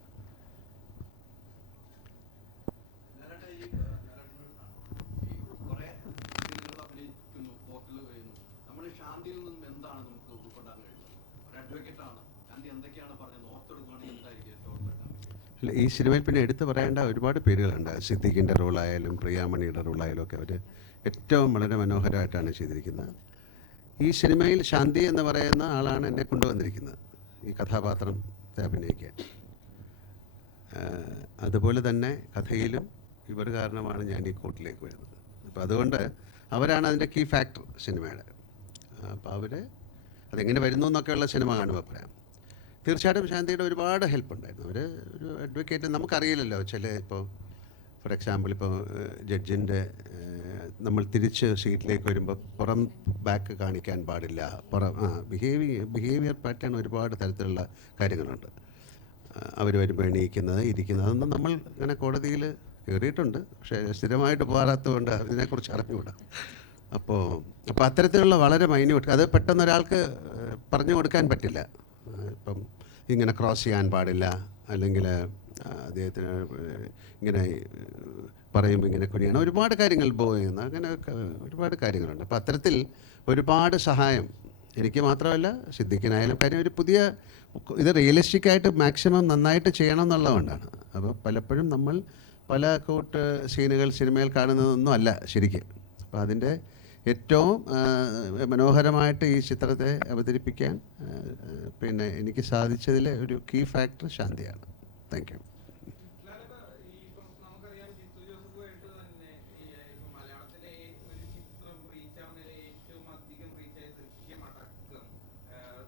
ഈ സിനിമയിൽ പിന്നെ എടുത്തു പറയേണ്ട ഒരുപാട് പേരുകളുണ്ട്. സിദ്ദീഖിൻ്റെ റോളായാലും പ്രിയാമണിയുടെ റോളായാലും ഒക്കെ അവർ ഏറ്റവും വളരെ മനോഹരമായിട്ടാണ് ചെയ്തിരിക്കുന്നത്. ഈ സിനിമയിൽ ശാന്തി എന്ന് പറയുന്ന ആളാണ് എന്നെ കൊണ്ടുവന്നിരിക്കുന്നത് ഈ കഥാപാത്രത്തെ അഭിനയിക്കാൻ. അതുപോലെ തന്നെ കഥയിലും ഇവർ കാരണമാണ് ഞാൻ ഈ കോർട്ടിലേക്ക് വരുന്നത്. അപ്പോൾ അതുകൊണ്ട് അവരാണ് അതിൻ്റെ കീ ഫാക്ടർ സിനിമയുടെ. അപ്പോൾ അതെങ്ങനെ വരുന്നു എന്നൊക്കെയുള്ള സിനിമ കാണുമ്പോൾ പറയാം. തീർച്ചയായിട്ടും ശാന്തിയുടെ ഒരുപാട് ഹെൽപ്പ് ഉണ്ടായിരുന്നു. അവർ ഒരു അഡ്വക്കേറ്റ് നമുക്കറിയില്ലല്ലോ. ഇപ്പോൾ ഫോർ എക്സാമ്പിൾ ഇപ്പോൾ ജഡ്ജിൻ്റെ നമ്മൾ തിരിച്ച് സീറ്റിലേക്ക് വരുമ്പോൾ പുറം ബാക്ക് കാണിക്കാൻ പാടില്ല, ബിഹേവിയർ പാറ്റേൺ ഒരുപാട് തരത്തിലുള്ള കാര്യങ്ങളുണ്ട്. അവർ വരുമ്പോൾ എണീക്കുന്നത്, ഇരിക്കുന്നത്, അതൊന്നും നമ്മൾ ഇങ്ങനെ കോടതിയിൽ കയറിയിട്ടുണ്ട്, പക്ഷേ സ്ഥിരമായിട്ട് പോകാത്തതുകൊണ്ട് അതിനെക്കുറിച്ച് അറിഞ്ഞുകൂടാ. അപ്പോൾ അത്തരത്തിലുള്ള വളരെ മൈന്യൂട്ട്, അത് പെട്ടെന്ന് ഒരാൾക്ക് പറഞ്ഞു കൊടുക്കാൻ പറ്റില്ല. ഇപ്പം ഇങ്ങനെ ക്രോസ് ചെയ്യാൻ പാടില്ല, അല്ലെങ്കിൽ അദ്ദേഹത്തിന് ഇങ്ങനെ പറയുമ്പോൾ ഇങ്ങനെ കുനിയണം, ഒരുപാട് കാര്യങ്ങൾ ചെയ്യുന്ന അങ്ങനെ ഒരുപാട് കാര്യങ്ങളുണ്ട്. അപ്പോൾ അത്തരത്തിൽ ഒരുപാട് സഹായം എനിക്ക് മാത്രമല്ല സിദ്ദിഖിനായാലും. കാര്യം ഒരു പുതിയ ഇത് റിയലിസ്റ്റിക്കായിട്ട് മാക്സിമം നന്നായിട്ട് ചെയ്യണം എന്നുള്ളതുകൊണ്ടാണ്. അപ്പോൾ പലപ്പോഴും നമ്മൾ പല കൂട്ട് സീനുകൾ സിനിമയിൽ കാണുന്നതൊന്നും അല്ല ശരിക്കും. അപ്പോൾ അതിൻ്റെ ഏറ്റവും മനോഹരമായിട്ട് ഈ ചിത്രത്തെ അവതരിപ്പിക്കാൻ പിന്നെ എനിക്ക് സാധിച്ചതിലെ ഒരു കീ ഫാക്ടർ ശാന്തിയാണ്. Thank you. നമുക്കറിയാം ജിത്തു ജോസഫുമായിട്ട് തന്നെ മലയാളത്തിലെ ഒരു ചിത്രം റീച്ച് ആവുന്നതിൽ ഏറ്റവും അധികം റീച്ച് ആയ ദൃശ്യമടക്കം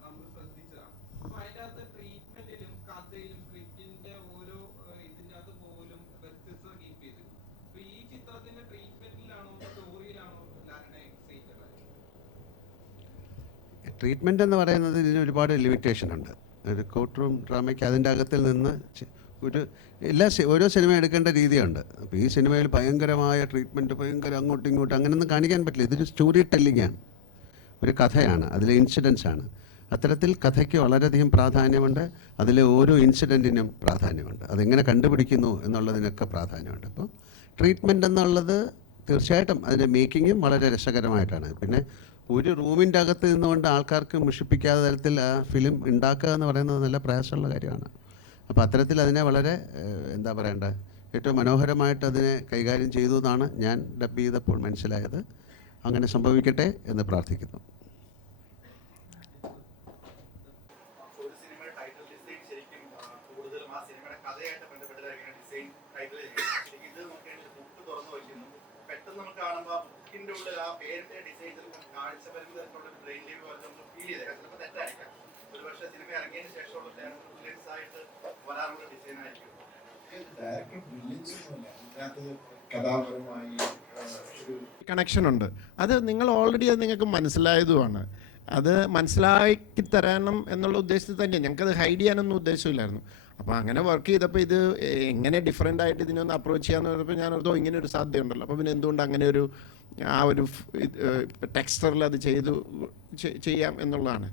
നമ്മൾ ശ്രദ്ധിച്ചതാണ്. അപ്പൊ അതിൻ്റെ അകത്ത് ട്രീറ്റ്മെന്റിലും കഥയിലും സ്ക്രിപ്റ്റിന്റെ ഓരോ ഇതിൻ്റെ അകത്ത് പോലും വ്യത്യസ്തത കീപ്പ് ചെയ്തു. അപ്പൊ ഈ ചിത്രത്തിന്റെ ട്രീറ്റ്മെന്റിലാണോ സ്റ്റോറിയിലാണോ ലാലിനെ എക്സൈറ്റഡ് ആയത്? ട്രീറ്റ്മെൻ്റ് എന്ന് പറയുന്നത് ഇതിന് ഒരുപാട് ലിമിറ്റേഷൻ ഉണ്ട്. ഒരു കോർട്ട് റൂം ഡ്രാമയ്ക്ക് അതിൻ്റെ അകത്തിൽ നിന്ന് ഒരു ഓരോ സിനിമ എടുക്കേണ്ട രീതിയുണ്ട്. അപ്പോൾ ഈ സിനിമയിൽ ഭയങ്കരമായ ട്രീറ്റ്മെൻറ്റ്, ഭയങ്കര അങ്ങോട്ടും ഇങ്ങോട്ടും അങ്ങനെയൊന്നും കാണിക്കാൻ പറ്റില്ല. ഇതൊരു സ്റ്റോറി ടെല്ലിങ്ങാണ്, ഒരു കഥയാണ്, അതിലെ ഇൻസിഡൻസ് ആണ്. അത്തരത്തിൽ കഥയ്ക്ക് വളരെയധികം പ്രാധാന്യമുണ്ട്, അതിലെ ഓരോ ഇൻസിഡൻറ്റിനും പ്രാധാന്യമുണ്ട്, അതെങ്ങനെ കണ്ടുപിടിക്കുന്നു എന്നുള്ളതിനൊക്കെ പ്രാധാന്യമുണ്ട്. അപ്പോൾ ട്രീറ്റ്മെൻറ്റ് എന്നുള്ളത് തീർച്ചയായിട്ടും അതിൻ്റെ മേക്കിങ്ങും വളരെ രസകരമായിട്ടാണ്. പിന്നെ ഒരു റൂമിൻ്റെ അകത്ത് നിന്നുകൊണ്ട് ആൾക്കാർക്ക് മുഷിപ്പിക്കാത്ത തരത്തിൽ ആ ഫിലിം ഉണ്ടാക്കുക എന്ന് പറയുന്നത് നല്ല പ്രയാസമുള്ള കാര്യമാണ്. അപ്പോൾ അത്തരത്തിൽ അതിനെ വളരെ എന്താ പറയേണ്ടത്, ഏറ്റവും മനോഹരമായിട്ട് അതിനെ കൈകാര്യം ചെയ്തു എന്നാണ് ഞാൻ ഡബ് ചെയ്തപ്പോൾ മനസ്സിലായത്. അങ്ങനെ സംഭവിക്കട്ടെ എന്ന് പ്രാർത്ഥിക്കുന്നു. ഒരു സിനിമയുടെ ടൈറ്റിൽ ഡിസൈൻ ശരിക്കും കൂടുതലും ആ സിനിമയുടെ കഥയായിട്ട് ബന്ധപ്പെട്ടതായിരിക്കും ഡിസൈൻ ടൈറ്റിൽ. ശരിക്കും ഇത് നോക്കിയാണെങ്കിൽ ബുക്ക് തുറന്നു വയ്ക്കുന്നു, പെട്ടെന്ന് നമുക്ക് കാണുമ്പോൾ ആ ബുക്കിന്റെ ഉള്ളിൽ ആ പേരിന്റെ ഡിസൈൻ ചിലപ്പോൾ കാഴ്ച പരിമിതത്തിലുള്ള ബ്രെയിൻ ലീവ് പോലെ നമുക്ക് ഫീൽ ചെയ്തേക്കാം. ചിലപ്പോൾ തെറ്റായിരിക്കാം, ഒരു പക്ഷേ സിനിമ ഇറങ്ങിയതിന് ശേഷമുള്ള ബ്രില്യൻസ് ആയിട്ട് വരാനുള്ള ഡിസൈൻ ആയിരിക്കും. കണക്ഷൻ ഉണ്ട്, അത് നിങ്ങൾ ഓൾറെഡി അത് നിങ്ങൾക്ക് മനസ്സിലായതുമാണ്. അത് മനസ്സിലാക്കി തരണം എന്നുള്ള ഉദ്ദേശത്തിൽ തന്നെ ഞങ്ങൾക്കത് ഹൈഡ് ചെയ്യാനൊന്നും ഉദ്ദേശമില്ലായിരുന്നു. അപ്പോൾ അങ്ങനെ വർക്ക് ചെയ്തപ്പോൾ ഇത് എങ്ങനെ ഡിഫറെൻ്റ് ആയിട്ട് ഇതിനൊന്ന് അപ്രോച്ച് ചെയ്യാന്ന് പറഞ്ഞപ്പോൾ ഞാൻ ഓർത്തോ ഇങ്ങനെ ഒരു സാധ്യത ഉണ്ടല്ലോ, അപ്പോൾ പിന്നെ എന്തുകൊണ്ട് അങ്ങനെ ഒരു ആ ഒരു ടെക്സ്ചറിൽ അത് ചെയ്യാം എന്നുള്ളതാണ്.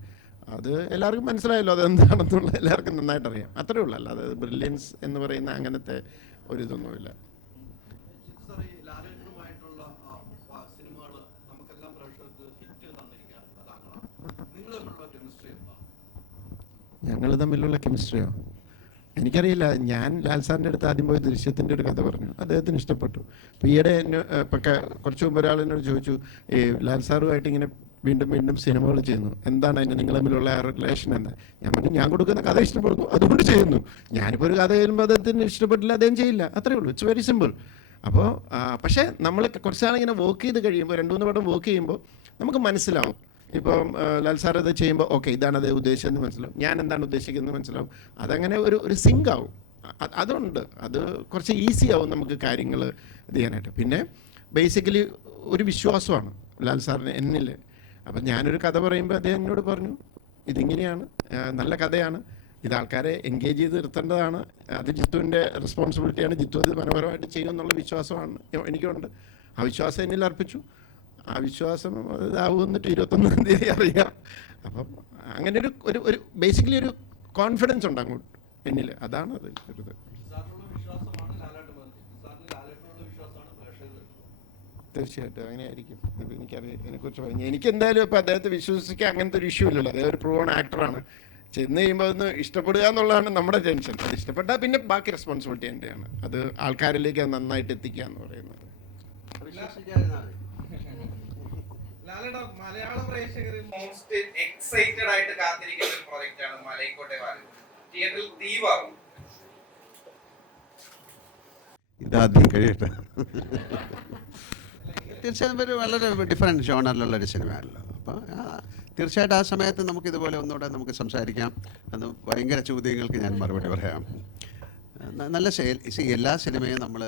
അത് എല്ലാവർക്കും മനസ്സിലായല്ലോ അതെന്താണെന്നുള്ളത് എല്ലാവർക്കും നന്നായിട്ട് അറിയാം, അത്രേ ഉള്ളൂ. അല്ലാതെ ബ്രില്യൻസ് എന്ന് പറയുന്ന അങ്ങനത്തെ ഒരിതൊന്നുമില്ല. ഞങ്ങൾ തമ്മിലുള്ള കെമിസ്ട്രിയോ എനിക്കറിയില്ല. ഞാൻ ലാൽ സാറിൻ്റെ അടുത്ത് ആദ്യം പോയി ദൃശ്യത്തിൻ്റെ ഒരു കഥ പറഞ്ഞു, അദ്ദേഹത്തിന് ഇഷ്ടപ്പെട്ടു. ഇപ്പോൾ ഈയിടെ ഇപ്പം കുറച്ച് മുമ്പ് ഒരാൾ എന്നോട് ചോദിച്ചു, ഈ ലാൽ സാറുമായിട്ട് ഇങ്ങനെ വീണ്ടും വീണ്ടും സിനിമകൾ ചെയ്യുന്നു, എന്താണ് അതിന് നിങ്ങൾ തമ്മിലുള്ള ആ റിലേഷൻ എന്താ? ഞാൻ പറഞ്ഞു, ഞാൻ കൊടുക്കുന്ന കഥ ഇഷ്ടപ്പെടുന്നു അതുകൊണ്ട് ചെയ്യുന്നു. ഞാനിപ്പോൾ ഒരു കഥ ചെയ്യുമ്പോൾ അദ്ദേഹത്തിന് ഇഷ്ടപ്പെട്ടില്ല, അദ്ദേഹം ചെയ്യില്ല, അത്രേ ഉള്ളൂ. It's very simple. അപ്പോൾ പക്ഷേ നമ്മൾ കുറച്ചാളിങ്ങനെ വർക്ക് ചെയ്ത് കഴിയുമ്പോൾ 2-3 പടം വർക്ക് ചെയ്യുമ്പോൾ നമുക്ക് മനസ്സിലാവും. ഇപ്പം ലാൽ സാർ അത് ചെയ്യുമ്പോൾ ഓക്കെ ഇതാണ് അത് ഉദ്ദേശിച്ചതെന്ന് മനസ്സിലാവും, ഞാൻ എന്താണ് ഉദ്ദേശിക്കുന്നത് മനസ്സിലാവും. അതങ്ങനെ ഒരു സിങ്ക് ആവും. അതുണ്ട്, അത് കുറച്ച് ഈസി ആവും നമുക്ക് കാര്യങ്ങൾ ഇത് ചെയ്യാനായിട്ട്. പിന്നെ ബേസിക്കലി ഒരു വിശ്വാസമാണ് ലാൽ സാറിന് എന്നിൽ. അപ്പം ഞാനൊരു കഥ പറയുമ്പോൾ അദ്ദേഹം എന്നോട് പറഞ്ഞു, ഇതിങ്ങനെയാണ്, നല്ല കഥയാണ്, ഇത് ആൾക്കാരെ എൻഗേജ് ചെയ്ത് നിർത്തേണ്ടതാണ്, അത് ജിത്തുവിൻ്റെ റെസ്പോൺസിബിലിറ്റിയാണ്, ജിത്തു അത് മനോഹരമായിട്ട് ചെയ്യുമെന്നുള്ള വിശ്വാസമാണ് എനിക്കുണ്ട്. ആ വിശ്വാസം എന്നിൽ അർപ്പിച്ചു. ആ വിശ്വാസം ഇതാവുന്നിട്ട് 21-ാം തീയതി അറിയാം. അപ്പം അങ്ങനെ ഒരു ബേസിക്കലി ഒരു കോൺഫിഡൻസ് ഉണ്ട് അങ്ങോട്ട് എന്നിൽ, അതാണ് അത് ഒരു ഇത്. തീർച്ചയായിട്ടും അങ്ങനെ ആയിരിക്കും. ഇപ്പം എനിക്കറിയാം ഇതിനെക്കുറിച്ച് പറഞ്ഞു. എനിക്ക് എന്തായാലും ഇപ്പോൾ അദ്ദേഹത്തെ വിശ്വസിക്കാൻ അങ്ങനത്തെ ഒരു ഇഷ്യൂ ഇല്ലല്ലോ. അദ്ദേഹം ഒരു പ്രൂവൺ ആക്ടറാണ്. ചെന്ന് കഴിയുമ്പോൾ ഒന്ന് ഇഷ്ടപ്പെടുക എന്നുള്ളതാണ് നമ്മുടെ ടെൻഷൻ. അത് ഇഷ്ടപ്പെട്ടാൽ പിന്നെ ബാക്കി റെസ്പോൺസിബിലിറ്റി എൻ്റെയാണ്. അത് ആൾക്കാരിലേക്ക് അത് നന്നായിട്ട് എത്തിക്കുക എന്ന് പറയുന്നത്. മലയാള പ്രേക്ഷകർ മോസ്റ്റ് എക്സൈറ്റഡ് ആയിട്ട് കാത്തിരിക്കുന്ന ഒരു പ്രോജക്റ്റ് ആണ് മലൈക്കോട്ടെ വാലൻ. തിയേറ്ററിൽ തീവാകും. ഇതാദ്യം കഴിയട്ടെ. തീർച്ചയായും ഒരു വളരെ ഡിഫറെൻറ്റ് ജോണറിലുള്ളൊരു സിനിമയാണല്ലോ. അപ്പോൾ തീർച്ചയായിട്ടും ആ സമയത്ത് നമുക്കിതുപോലെ ഒന്നുകൂടെ നമുക്ക് സംസാരിക്കാം. അന്ന് ഭയങ്കര ചോദ്യങ്ങൾക്ക് ഞാൻ മറുപടി പറയാം. നല്ല എല്ലാ സിനിമയും നമ്മൾ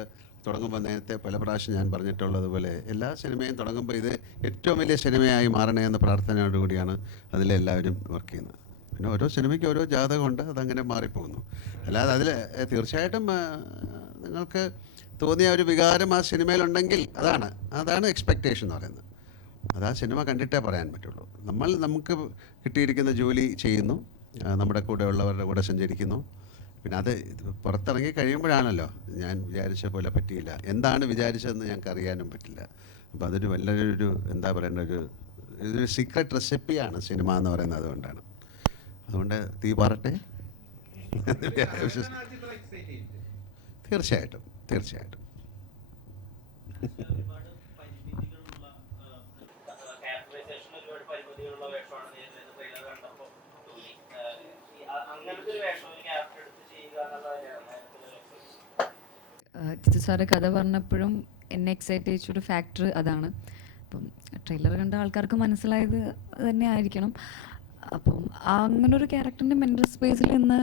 തുടങ്ങുമ്പോൾ നേരത്തെ പല പ്രാവശ്യം ഞാൻ പറഞ്ഞിട്ടുള്ളതുപോലെ എല്ലാ സിനിമയും തുടങ്ങുമ്പോൾ ഇത് ഏറ്റവും വലിയ സിനിമയായി മാറണേ എന്ന പ്രാർത്ഥനയോടുകൂടിയാണ് അതിലെല്ലാവരും വർക്ക് ചെയ്യുന്നത്. പിന്നെ ഓരോ സിനിമയ്ക്ക് ഓരോ ജാതകമുണ്ട്, അതങ്ങനെ മാറിപ്പോകുന്നു. അല്ലാതെ അതിൽ തീർച്ചയായിട്ടും നിങ്ങൾക്ക് തോന്നിയ ഒരു വികാരം ആ സിനിമയിലുണ്ടെങ്കിൽ അതാണ് എക്സ്പെക്റ്റേഷൻ എന്ന് പറയുന്നത്. അത് ആ സിനിമ കണ്ടിട്ടേ പറയാൻ പറ്റുള്ളൂ. നമുക്ക് കിട്ടിയിരിക്കുന്ന ജോലി ചെയ്യുന്നു, നമ്മുടെ കൂടെ ഉള്ളവരുടെ കൂടെ സഞ്ചരിക്കുന്നു. പിന്നെ അത് പുറത്തിറങ്ങി കഴിയുമ്പോഴാണല്ലോ ഞാൻ വിചാരിച്ച പോലെ പറ്റിയില്ല, എന്താണ് വിചാരിച്ചതെന്ന് ഞങ്ങൾക്ക് അറിയാനും പറ്റില്ല. അപ്പോൾ അതൊരു വലിയൊരു എന്താ പറയേണ്ട ഇതൊരു സീക്രട്ട് റെസിപ്പിയാണ് സിനിമ എന്ന് പറയുന്നത്. അതുകൊണ്ട് തീ പാറട്ടെ. തീർച്ചയായിട്ടും. ജിത്തു സാറ് കഥ പറഞ്ഞപ്പോഴും എന്നെ എക്സൈറ്റ് ചെയ്യിച്ചൊരു ഫാക്ടർ അതാണ്. അപ്പം ട്രെയിലർ കണ്ട ആൾക്കാർക്ക് മനസ്സിലായത് തന്നെ ആയിരിക്കണം. അപ്പം അങ്ങനൊരു ക്യാരക്ടറിൻ്റെ മെൻ്റൽ സ്പേസിൽ നിന്ന്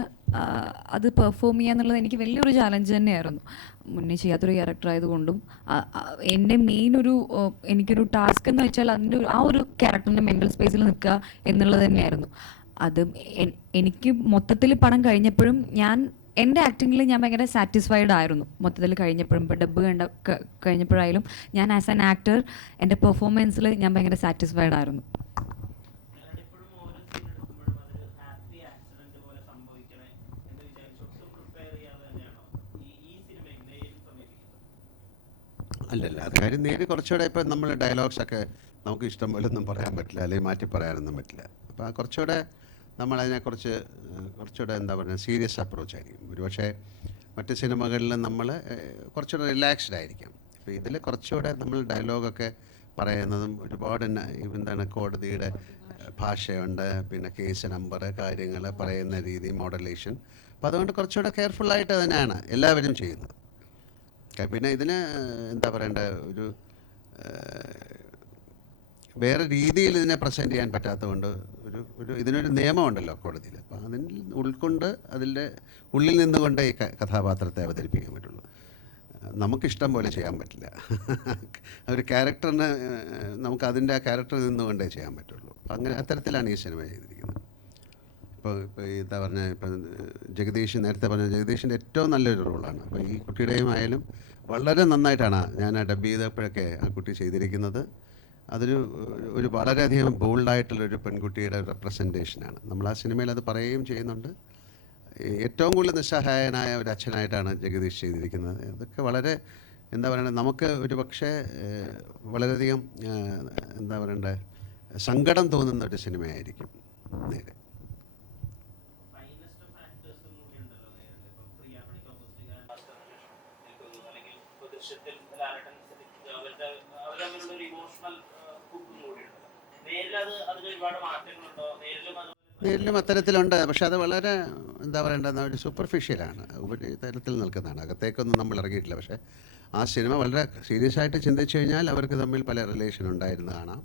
അത് പെർഫോം ചെയ്യുക എന്നുള്ളത് എനിക്ക് വലിയൊരു ചാലഞ്ച് തന്നെയായിരുന്നു. മുന്നേ ചെയ്യാത്തൊരു ക്യാരക്ടർ ആയതുകൊണ്ടും എൻ്റെ എനിക്കൊരു ടാസ്ക് എന്ന് വെച്ചാൽ അതിൻ്റെ ആ ഒരു ക്യാരക്ടറിൻ്റെ മെൻ്റൽ സ്പേസിൽ നിൽക്കുക എന്നുള്ളത് തന്നെയായിരുന്നു. അത് എനിക്ക് മൊത്തത്തിൽ പടം കഴിഞ്ഞപ്പോഴും എൻ്റെ ആക്ടിങ്ങിൽ ഞാൻ ഭയങ്കര സാറ്റിസ്ഫൈഡ് ആയിരുന്നു. മൊത്തത്തിൽ കഴിഞ്ഞപ്പോഴും ഇപ്പോൾ ഡബ്ബ് കഴിഞ്ഞപ്പോഴായാലും ഞാൻ ആസ് ആൻ ആക്ടർ എൻ്റെ പെർഫോമൻസിൽ ഞാൻ ഭയങ്കര സാറ്റിസ്ഫൈഡ് ആയിരുന്നു. അല്ലല്ല, അത് കാര്യം നേരി കുറച്ചുകൂടെ ഇപ്പം നമ്മൾ ഡയലോഗ്സൊക്കെ നമുക്ക് ഇഷ്ടം പോലെ ഒന്നും പറയാൻ പറ്റില്ല, അല്ലെങ്കിൽ മാറ്റി പറയാനൊന്നും പറ്റില്ല. അപ്പോൾ കുറച്ചുകൂടെ കുറച്ചുകൂടെ എന്താ പറയുക സീരിയസ് അപ്രോച്ച് ആയിരിക്കും. ഒരുപക്ഷെ മറ്റ് സിനിമകളിൽ നമ്മൾ കുറച്ചുകൂടെ റിലാക്സ്ഡ് ആയിരിക്കാം. ഇപ്പോൾ ഇതിൽ കുറച്ചുകൂടെ നമ്മൾ ഡയലോഗൊക്കെ പറയുന്നതും ഒരുപാട് എന്താണ് കോടതിയുടെ ഭാഷയുണ്ട്, പിന്നെ കേസ് നമ്പർ, കാര്യങ്ങൾ പറയുന്ന രീതി, മോഡുലേഷൻ. അപ്പോൾ അതുകൊണ്ട് കുറച്ചുകൂടെ കെയർഫുള്ളായിട്ട് തന്നെയാണ് എല്ലാവരും ചെയ്യുന്നത്. പിന്നെ ഇതിന് എന്താ പറയേണ്ട വേറെ രീതിയിൽ ഇതിനെ പ്രസൻറ്റ് ചെയ്യാൻ പറ്റാത്തതുകൊണ്ട് ഇതിനൊരു നിയമമുണ്ടല്ലോ കോടതിയിൽ. അപ്പോൾ അതിൽ ഉൾക്കൊണ്ട് അതിൻ്റെ ഉള്ളിൽ നിന്നുകൊണ്ടേ ഈ കഥാപാത്രത്തെ അവതരിപ്പിക്കാൻ പറ്റുള്ളൂ. നമുക്കിഷ്ടം പോലെ ചെയ്യാൻ പറ്റില്ല. ഒരു ക്യാരക്ടറിന് നമുക്ക് അതിൻ്റെ ആ ക്യാരക്ടറിൽ നിന്നുകൊണ്ടേ ചെയ്യാൻ പറ്റുള്ളൂ. അങ്ങനെ അത്തരത്തിലാണ് ഈ സിനിമ ചെയ്തിരിക്കുന്നത്. ഇപ്പോൾ എന്താ പറഞ്ഞാൽ ഇപ്പം നേരത്തെ പറഞ്ഞ ജഗദീഷിൻ്റെ ഏറ്റവും നല്ലൊരു റോളാണ്. അപ്പോൾ ഈ കുട്ടിയുടെയും ആയാലും വളരെ നന്നായിട്ടാണ് ഞാൻ ഡബ് ചെയ്തപ്പോഴൊക്കെ ആ കുട്ടി ചെയ്തിരിക്കുന്നത്. അതൊരു വളരെയധികം ബോൾഡായിട്ടുള്ളൊരു പെൺകുട്ടിയുടെ റെപ്രസെൻറ്റേഷനാണ്. നമ്മൾ ആ സിനിമയിൽ അത് പറയുകയും ചെയ്യുന്നുണ്ട്. ഏറ്റവും കൂടുതൽ നിസ്സഹായനായ ഒരു അച്ഛനായിട്ടാണ് ജഗദീഷ് ചെയ്തിരിക്കുന്നത്. അതൊക്കെ വളരെ എന്താ പറയണ്ടത്, നമുക്ക് ഒരു പക്ഷേ വളരെയധികം എന്താ പറയണ്ടത് സങ്കടം തോന്നുന്ന ഒരു സിനിമയായിരിക്കും നേരെ. നേരിലും അത്തരത്തിലുണ്ട്, പക്ഷെ അത് വളരെ എന്താ പറയേണ്ടത് ഒരു സൂപ്പർഫിഷ്യലാണ്, ഉപരിതലത്തിൽ നിൽക്കുന്നതാണ്. അകത്തേക്കൊന്നും നമ്മൾ ഇറങ്ങിയിട്ടില്ല. പക്ഷേ ആ സിനിമ വളരെ സീരിയസ് ആയിട്ട് ചിന്തിച്ചു കഴിഞ്ഞാൽ അവർക്ക് തമ്മിൽ പല റിലേഷൻ ഉണ്ടായിരുന്നു കാണാം.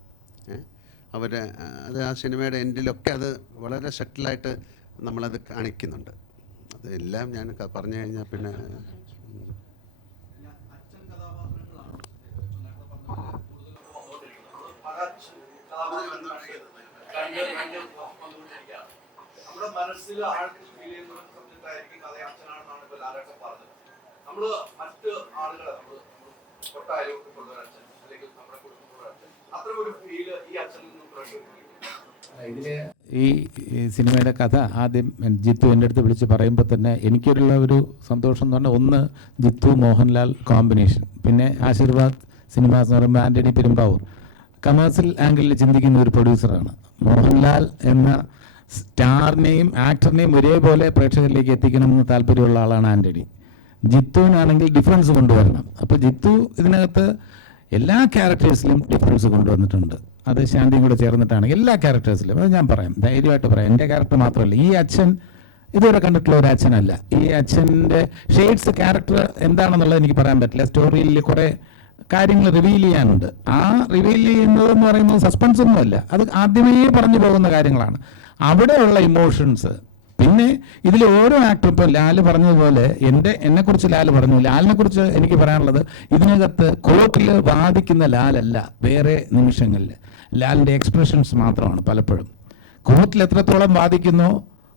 അത് ആ സിനിമയുടെ എൻഡിലൊക്കെ അത് വളരെ സെറ്റിലായിട്ട് നമ്മളത് കാണിക്കുന്നുണ്ട്. അതെല്ലാം ഞാൻ പറഞ്ഞു കഴിഞ്ഞാൽ പിന്നെ നമ്മുടെ മനസ്സിൽ ആൾക്ക് ഫീൽ ചെയ്യുന്ന സബ്ജക്റ്റായിരിക്കും കഥ അച്ഛനാണെന്നാണ് ഇപ്പോൾ ലാലേട്ടൻ പറഞ്ഞത്. നമ്മള് മറ്റ് ആളുകളെ കൊട്ടാരം കൊണ്ടുവരാൻ അച്ഛൻ അല്ലെങ്കിൽ നമ്മുടെ കുടുംബത്തിലുള്ള അച്ഛൻ അത്തരം ഒരു ഫീല് ഈ അച്ഛനിൽ നിന്നും ഈ സിനിമയുടെ കഥ ആദ്യം ജിത്തു എൻ്റെ അടുത്ത് വിളിച്ച് പറയുമ്പോൾ തന്നെ എനിക്കൊരുള്ള ഒരു സന്തോഷം എന്ന് പറഞ്ഞാൽ, ഒന്ന് ജിത്തു മോഹൻലാൽ കോമ്പിനേഷൻ, പിന്നെ ആശീർവാദ് സിനിമാസ് എന്ന് പറയുമ്പോൾ ആൻ്റണി പെരുമ്പാവൂർ കമേഴ്സ്യൽ ആംഗിളിൽ ചിന്തിക്കുന്ന ഒരു പ്രൊഡ്യൂസറാണ്. മോഹൻലാൽ എന്ന സ്റ്റാറിനെയും ആക്ടറിനെയും ഒരേപോലെ പ്രേക്ഷകരിലേക്ക് എത്തിക്കണമെന്ന് താല്പര്യമുള്ള ആളാണ് ആൻ്റണി. ജിത്തുവിനാണെങ്കിൽ ഡിഫറൻസ് കൊണ്ടുവരണം. അപ്പോൾ ജിത്തു ഇതിനകത്ത് എല്ലാ ക്യാരക്ടേഴ്സിലും ഡിഫറൻസ് കൊണ്ടുവന്നിട്ടുണ്ട്. അത് ശാന്തിയും കൂടെ ചേർന്നിട്ടാണ് എല്ലാ ക്യാരക്ടേഴ്സിലും. അത് ഞാൻ പറയാം, ധൈര്യമായിട്ട് പറയാം. എൻ്റെ ക്യാരക്ടർ മാത്രമല്ല, ഈ അച്ഛൻ ഇതുവരെ കണ്ടിട്ടുള്ള ഒരു അച്ഛനല്ല. ഈ അച്ഛൻ്റെ ഷെയ്ഡ്സ് ക്യാരക്ടർ എന്താണെന്നുള്ളത് എനിക്ക് പറയാൻ പറ്റില്ല. സ്റ്റോറിയിൽ കുറേ കാര്യങ്ങൾ റിവീൽ ചെയ്യാനുണ്ട്. ആ റിവീൽ ചെയ്യുന്നതെന്ന് പറയുന്നത് സസ്പെൻസ് ഒന്നുമല്ല, അത് ആദ്യമേ പറഞ്ഞു പോകുന്ന കാര്യങ്ങളാണ്. അവിടെയുള്ള ഇമോഷൻസ്, പിന്നെ ഇതിൽ ഓരോ ആക്ടറും ഇപ്പോൾ ലാൽ പറഞ്ഞതുപോലെ എന്നെക്കുറിച്ച് ലാൽ പറഞ്ഞു. ലാലിനെക്കുറിച്ച് എനിക്ക് പറയാനുള്ളത്, ഇതിനകത്ത് കോർട്ടിൽ വാദിക്കുന്ന ലാലല്ല, വേറെ നിമിഷങ്ങളിൽ ലാലിൻ്റെ എക്സ്പ്രഷൻസ് മാത്രമാണ്. പലപ്പോഴും കോർട്ടിൽ എത്രത്തോളം വാദിക്കുന്നോ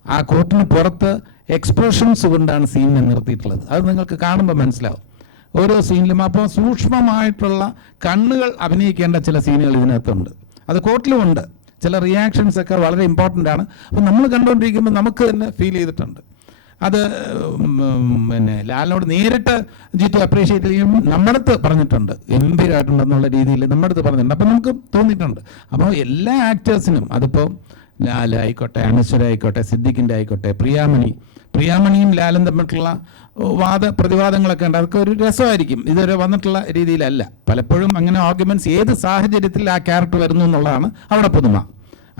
ആ കോർട്ടിന് പുറത്ത് എക്സ്പ്രഷൻസ് കൊണ്ടാണ് സീനിനെ നിർത്തിയിട്ടുള്ളത്. അത് നിങ്ങൾക്ക് കാണുമ്പോൾ മനസ്സിലാവും. ഓരോ സീനിലും. അപ്പോൾ സൂക്ഷ്മമായിട്ടുള്ള കണ്ണുകൾ അഭിനയിക്കേണ്ട ചില സീനുകൾ ഇതിനകത്തുണ്ട്. അത് കോർട്ടിലുമുണ്ട്. ചില റിയാക്ഷൻസ് ഒക്കെ വളരെ ഇമ്പോർട്ടൻ്റ് ആണ്. അപ്പോൾ നമ്മൾ കണ്ടുകൊണ്ടിരിക്കുമ്പോൾ നമുക്ക് തന്നെ ഫീൽ ചെയ്തിട്ടുണ്ട്. അത് പിന്നെ ലാലിനോട് നേരിട്ട് ജിത്തു അപ്രീഷിയേറ്റ് ചെയ്യും, നമ്മുടെ അടുത്ത് പറഞ്ഞിട്ടുണ്ട്, ഗംഭീരമായിട്ടുണ്ടെന്നുള്ള രീതിയിൽ നമ്മുടെ അടുത്ത് പറഞ്ഞിട്ടുണ്ട്. അപ്പോൾ നമുക്ക് തോന്നിയിട്ടുണ്ട്. അപ്പോൾ എല്ലാ ആക്ടേഴ്സിനും, അതിപ്പോൾ ലാൽ ആയിക്കോട്ടെ, അനശ്വര ആയിക്കോട്ടെ, സിദ്ദിഖിൻ്റെ ആയിക്കോട്ടെ, പ്രിയാമണിയും ലാലും തമ്മിലുള്ള പ്രതിവാദങ്ങളൊക്കെ ഉണ്ട്. അതൊക്കെ ഒരു രസമായിരിക്കും. ഇതുവരെ വന്നിട്ടുള്ള രീതിയിലല്ല. പലപ്പോഴും അങ്ങനെ ആർഗ്യുമെൻറ്റ്സ് ഏത് സാഹചര്യത്തിൽ ആ ക്യാരക്ടർ വരുന്നു എന്നുള്ളതാണ് അവിടെ പുതുമ.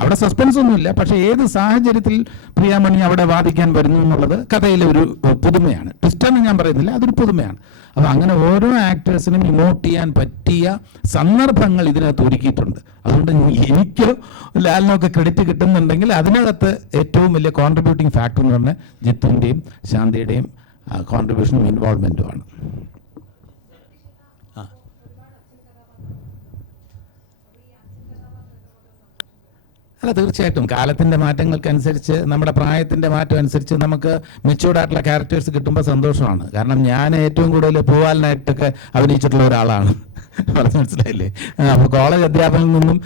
അവിടെ സസ്പെൻസ് ഒന്നുമില്ല, പക്ഷേ ഏത് സാഹചര്യത്തിൽ പ്രിയാമണി അവിടെ വാദിക്കാൻ വരുന്നു എന്നുള്ളത് കഥയിലെ ഒരു പുതുമയാണ്. ട്വിസ്റ്റെന്ന് ഞാൻ പറയുന്നില്ല, അതൊരു പുതുമയാണ്. അപ്പോൾ അങ്ങനെ ഓരോ ആക്ടേഴ്സിനും ഇമോട്ട് ചെയ്യാൻ പറ്റിയ സന്ദർഭങ്ങൾ ഇതിനകത്ത് ഒരുക്കിയിട്ടുണ്ട്. അതുകൊണ്ട് എനിക്ക് ലാലിനൊക്കെ ക്രെഡിറ്റ് കിട്ടുന്നുണ്ടെങ്കിൽ അതിനകത്ത് ഏറ്റവും വലിയ കോൺട്രിബ്യൂട്ടിംഗ് ഫാക്ടർ എന്ന് പറഞ്ഞാൽ ജിത്തുവിൻ്റെയും ശാന്തിയുടെയും കോൺട്രിബ്യൂഷനും ഇൻവോൾവ്മെൻറ്റുമാണ്. അല്ല, തീർച്ചയായിട്ടും കാലത്തിൻ്റെ മാറ്റങ്ങൾക്കനുസരിച്ച്, നമ്മുടെ പ്രായത്തിൻ്റെ മാറ്റം അനുസരിച്ച് നമുക്ക് മെച്യൂർഡായിട്ടുള്ള ക്യാരക്ടേഴ്സ് കിട്ടുമ്പോൾ സന്തോഷമാണ്. കാരണം ഞാൻ ഏറ്റവും കൂടുതൽ പൂവാലിനായിട്ടൊക്കെ അഭിനയിച്ചിട്ടുള്ള ഒരാളാണ്. മനസ്സിലായില്ലേ? അപ്പോൾ കോളേജ് അധ്യാപകനിൽ നിന്നും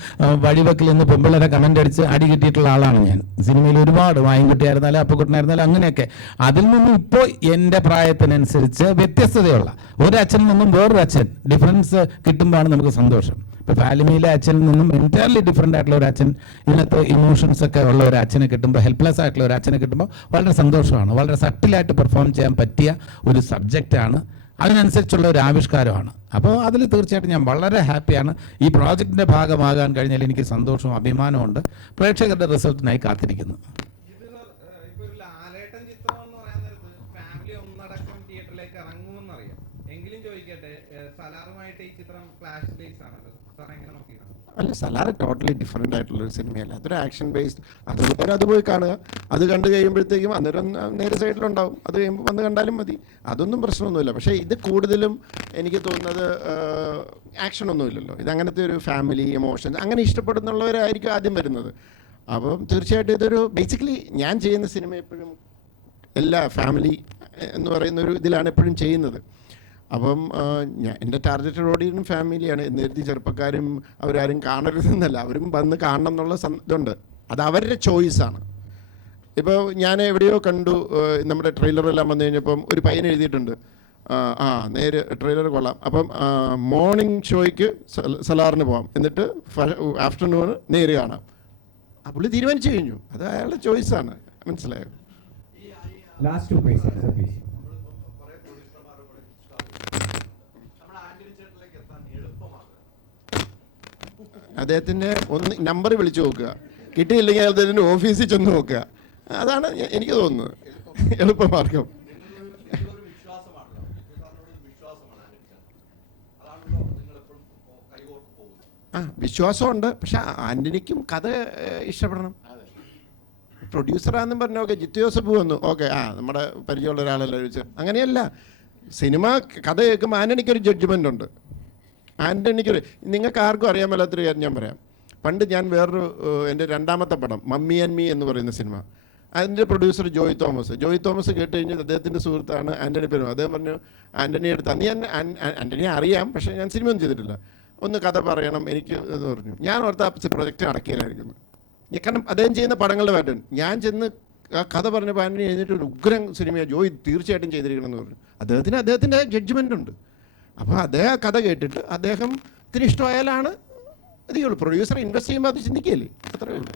വഴിവെക്കിൽ നിന്ന് പെമ്പിള്ളേരെ കമൻ്റ് അടിച്ച് അടി കിട്ടിയിട്ടുള്ള ആളാണ് ഞാൻ. സിനിമയിൽ ഒരുപാട് വായൻകുട്ടിയായിരുന്നാലും അപ്പക്കുട്ടനായിരുന്നാലും അങ്ങനെയൊക്കെ. അതിൽ നിന്നും ഇപ്പോൾ എൻ്റെ പ്രായത്തിനനുസരിച്ച് വ്യത്യസ്തതയുള്ള ഒരു അച്ഛനിൽ നിന്നും വേറൊരു അച്ഛൻ ഡിഫറൻസ് കിട്ടുമ്പോഴാണ് നമുക്ക് സന്തോഷം. ഇപ്പോൾ ഫാലിമിയിലെ അച്ഛനിൽ നിന്നും എൻറ്റയർലി ഡിഫറെൻ്റ് ആയിട്ടുള്ള ഒരു അച്ഛൻ, ഇതിനകത്ത് ഇമോഷൻസ് ഒക്കെ ഉള്ള ഒരു അച്ഛനെ കിട്ടുമ്പോൾ, ഹെൽപ്ലെസ് ആയിട്ടുള്ള ഒരു അച്ഛനെ കിട്ടുമ്പോൾ വളരെ സന്തോഷമാണ്. വളരെ സട്ടിലായിട്ട് പെർഫോം ചെയ്യാൻ പറ്റിയ ഒരു സബ്ജക്റ്റാണ്. അതിനനുസരിച്ചുള്ള ഒരു ആവിഷ്കാരമാണ്. അപ്പോൾ അതിൽ തീർച്ചയായിട്ടും ഞാൻ വളരെ ഹാപ്പിയാണ്. ഈ പ്രോജക്റ്റിൻ്റെ ഭാഗമാകാൻ കഴിഞ്ഞാൽ എനിക്ക് സന്തോഷവും അഭിമാനവും ഉണ്ട്. പ്രേക്ഷകരുടെ റിസൾട്ടിനായി കാത്തിരിക്കുന്നു. ഇപ്പോൾ ഒരു ലാലേട്ടൻ ചിത്രം എന്ന് പറയാൻ നേരത്ത് ഫാമിലി ഒന്നടക്കം തിയേറ്ററിലേക്ക് ഇറങ്ങുമെന്നറിയാം. എങ്കിലും ചോദിക്കട്ടെ, സലാറുമായിട്ട് ഈ ചിത്രം ക്ലാഷ് ബേസ് ആണല്ലോ, സാർ എങ്ങനെ നോക്കിയാണ്? അല്ല, സലാർ ടോട്ടലി ഡിഫറെൻ്റ് ആയിട്ടുള്ളൊരു സിനിമയല്ല. അതൊരു ആക്ഷൻ ബേസ്ഡ്. അത് പോയി കാണുക. അത് കണ്ടു കഴിയുമ്പോഴത്തേക്കും അന്നേരം നേരെ സൈഡിലുണ്ടാവും. അത് കഴിയുമ്പോൾ വന്ന് കണ്ടാലും മതി. അതൊന്നും പ്രശ്നമൊന്നുമില്ല. പക്ഷേ ഇത് കൂടുതലും എനിക്ക് തോന്നുന്നത് ആക്ഷനൊന്നുമില്ലല്ലോ. ഇതങ്ങനത്തെ ഒരു ഫാമിലി എമോഷൻസ് അങ്ങനെ ഇഷ്ടപ്പെടുന്നുള്ളവരായിരിക്കും ആദ്യം വരുന്നത്. അപ്പം തീർച്ചയായിട്ടും ഇതൊരു ബേസിക്കലി ഞാൻ ചെയ്യുന്ന സിനിമ എപ്പോഴും എല്ലാ ഫാമിലി എന്ന് പറയുന്ന ഒരു ഇതിലാണ് എപ്പോഴും ചെയ്യുന്നത്. അപ്പം എൻ്റെ ടാർഗറ്റഡ് ഓഡിയൻസും ഫാമിലിയാണ്. എന്ന് കരുതി ചെറുപ്പക്കാരും അവരാരും കാണരുതെന്നല്ല, അവരും വന്ന് കാണണം എന്നുള്ള ഇതുണ്ട്. അത് അവരുടെ ചോയ്സാണ്. ഇപ്പോൾ ഞാൻ എവിടെയോ കണ്ടു, നമ്മുടെ ട്രെയിലറെല്ലാം വന്നു കഴിഞ്ഞപ്പം ഒരു പയ്യൻ എഴുതിയിട്ടുണ്ട്, നേരെ ട്രെയിലർ കൊള്ളാം, അപ്പം മോർണിംഗ് ഷോയ്ക്ക് സലാറിന് പോകാം, എന്നിട്ട് ആഫ്റ്റർനൂണ് നേര് കാണാം. ആ പുള്ളി തീരുമാനിച്ചു കഴിഞ്ഞു. അത് അയാളുടെ ചോയ്സാണ്. മനസ്സിലായോ? അദ്ദേഹത്തിൻ്റെ ഒന്ന് നമ്പർ വിളിച്ചു നോക്കുക, കിട്ടിയില്ലെങ്കിൽ അദ്ദേഹത്തിൻ്റെ ഓഫീസിൽ ചെന്ന് നോക്കുക. അതാണ് എനിക്ക് തോന്നുന്നത് എളുപ്പമാർഗം. വിശ്വാസമുണ്ട്. പക്ഷെ ആൻ്റണിക്കും കഥ ഇഷ്ടപ്പെടണം. പ്രൊഡ്യൂസറാണെന്നും പറഞ്ഞു ഓക്കെ ജിത്തു ജോസഫ് വന്നു, ഓക്കെ നമ്മുടെ പരിചയമുള്ള ഒരാളല്ല ചോദിച്ചു. അങ്ങനെയല്ല. സിനിമ കഥ കേൾക്കുമ്പോൾ ആൻ്റണിക്കൊരു ജഡ്ജ്മെൻ്റ് ഉണ്ട്. ആൻ്റണിക്കൊരു, നിങ്ങൾക്ക് ആർക്കും അറിയാൻ മേലാത്തൊരു കാര്യം ഞാൻ പറയാം. പണ്ട് ഞാൻ വേറൊരു എൻ്റെ രണ്ടാമത്തെ പടം മമ്മി ആൻഡ് മീ എന്ന് പറയുന്ന സിനിമ, അതിൻ്റെ പ്രൊഡ്യൂസർ ജോയ് തോമസ് കേട്ട് കഴിഞ്ഞാൽ അദ്ദേഹത്തിൻ്റെ സുഹൃത്താണ് ആൻ്റണി പെരുമാൾ. അദ്ദേഹം പറഞ്ഞു ആൻ്റണി അടുത്ത്, അന്ന് ഞാൻ ആൻ്റണിയെ അറിയാം, പക്ഷേ ഞാൻ സിനിമയൊന്നും ചെയ്തിട്ടില്ല, ഒന്ന് കഥ പറയണം എനിക്ക് എന്ന് പറഞ്ഞു. ഞാൻ ഓർത്ത പ്രൊജക്റ്റ് അടക്കിയാലായിരിക്കുന്നു. കാരണം അദ്ദേഹം ചെയ്യുന്ന പടങ്ങളുടെ പാറ്റേൺ. ഞാൻ ചെന്ന് ആ കഥ പറഞ്ഞപ്പോൾ ആൻ്റണി എഴുതിയിട്ട് ഒരു ഉഗ്രൻ സിനിമയാണ്, ജോയ് തീർച്ചയായിട്ടും ചെയ്തിരിക്കണം എന്ന് പറഞ്ഞു. അദ്ദേഹത്തിൻ്റെ ജഡ്ജ്മെൻ്റ് ഉണ്ട്. അപ്പോൾ അദ്ദേഹം കഥ കേട്ടിട്ട് അദ്ദേഹത്തിന് ഇഷ്ടമായാലാണ് അധികമുള്ളൂ. പ്രൊഡ്യൂസർ ഇൻവെസ്റ്റ് ചെയ്യുമ്പോൾ അത് ചിന്തിക്കുകയല്ലേ, അത്രയേ ഉള്ളൂ.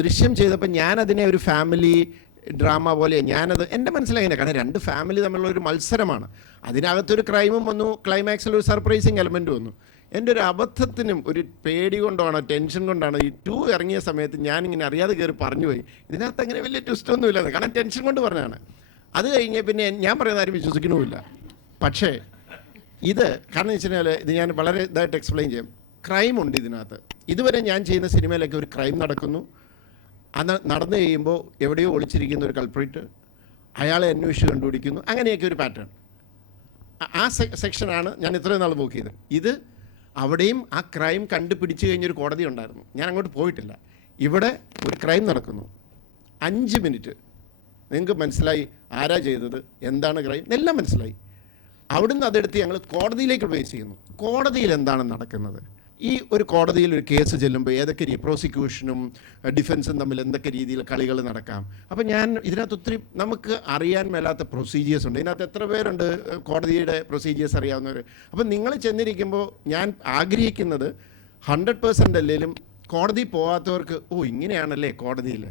ദൃശ്യം ചെയ്തപ്പോൾ ഞാനതിനെ ഒരു ഫാമിലി ഡ്രാമ പോലെ ഞാനത് എൻ്റെ മനസ്സിലായില്ല. കാരണം രണ്ട് ഫാമിലി തമ്മിലുള്ള ഒരു മത്സരമാണ്. അതിനകത്തൊരു ക്രൈമും വന്നു, ക്ലൈമാക്സിൽ ഒരു സർപ്രൈസിങ് എലമെൻറ്റ് വന്നു. എൻ്റെ ഒരു അബദ്ധത്തിനും ഒരു പേടി കൊണ്ടാണ്, ടെൻഷൻ കൊണ്ടാണ് ഈ 2 ഇറങ്ങിയ സമയത്ത് ഞാനിങ്ങനെ അറിയാതെ കയറി പറഞ്ഞു പോയി. ഇതിനകത്ത് അങ്ങനെ വലിയ ട്വിസ്റ്റൊന്നും ഇല്ലാതെ, കാരണം ടെൻഷൻ കൊണ്ട് പറഞ്ഞതാണ്. അത് കഴിഞ്ഞ് പിന്നെ ഞാൻ പറയുന്ന ആരും വിശ്വസിക്കണമില്ല. പക്ഷേ ഇത് കാരണം വെച്ച് കഴിഞ്ഞാൽ ഇത് ഞാൻ വളരെ ഇതായിട്ട് എക്സ്പ്ലെയിൻ ചെയ്യാം. ക്രൈമുണ്ട് ഇതിനകത്ത്. ഇതുവരെ ഞാൻ ചെയ്യുന്ന സിനിമയിലൊക്കെ ഒരു ക്രൈം നടക്കുന്നു, നടന്നു കഴിയുമ്പോൾ എവിടെയോ ഒളിച്ചിരിക്കുന്ന ഒരു കൾപ്രിറ്റ് അയാളെ അന്വേഷിച്ച് കണ്ടുപിടിക്കുന്നു. അങ്ങനെയൊക്കെ ഒരു പാറ്റേൺ. ആ സെക്ഷനാണ് ഞാൻ ഇത്രയും നാൾ നോക്കിയത്. ഇത് അവിടെയും ആ ക്രൈം കണ്ടുപിടിച്ച് കഴിഞ്ഞൊരു കോടതി ഉണ്ടായിരുന്നു. ഞാൻ അങ്ങോട്ട് പോയിട്ടില്ല. ഇവിടെ ഒരു ക്രൈം നടക്കുന്നു, 5 മിനിറ്റ് നിങ്ങൾക്ക് മനസ്സിലായി ആരാ ചെയ്തത്, എന്താണ് ക്രൈം, എല്ലാം മനസ്സിലായി. അവിടുന്ന് അതെടുത്ത് ഞങ്ങൾ കോടതിയിലേക്ക് പ്ലേസ് ചെയ്യുന്നു. കോടതിയിൽ എന്താണ് നടക്കുന്നത്, ഈ ഒരു കോടതിയിൽ ഒരു കേസ് ചെല്ലുമ്പോൾ ഏതൊക്കെ പ്രോസിക്യൂഷനും ഡിഫൻസും തമ്മിൽ എന്തൊക്കെ രീതിയിൽ കളികൾ നടക്കാം. അപ്പം ഞാൻ ഇതിനകത്ത് ഒത്തിരി നമുക്ക് അറിയാൻ മേലാത്ത പ്രൊസീജിയേഴ്സ് ഉണ്ട്. ഇതിനകത്ത് എത്ര പേരുണ്ട് കോടതിയുടെ പ്രൊസീജിയേഴ്സ് അറിയാവുന്നവർ? അപ്പം നിങ്ങൾ ചെന്നിരിക്കുമ്പോൾ ഞാൻ ആഗ്രഹിക്കുന്നത് 100% അല്ലെങ്കിലും കോടതി പോകാത്തവർക്ക് ഇങ്ങനെയാണല്ലേ കോടതിയിൽ,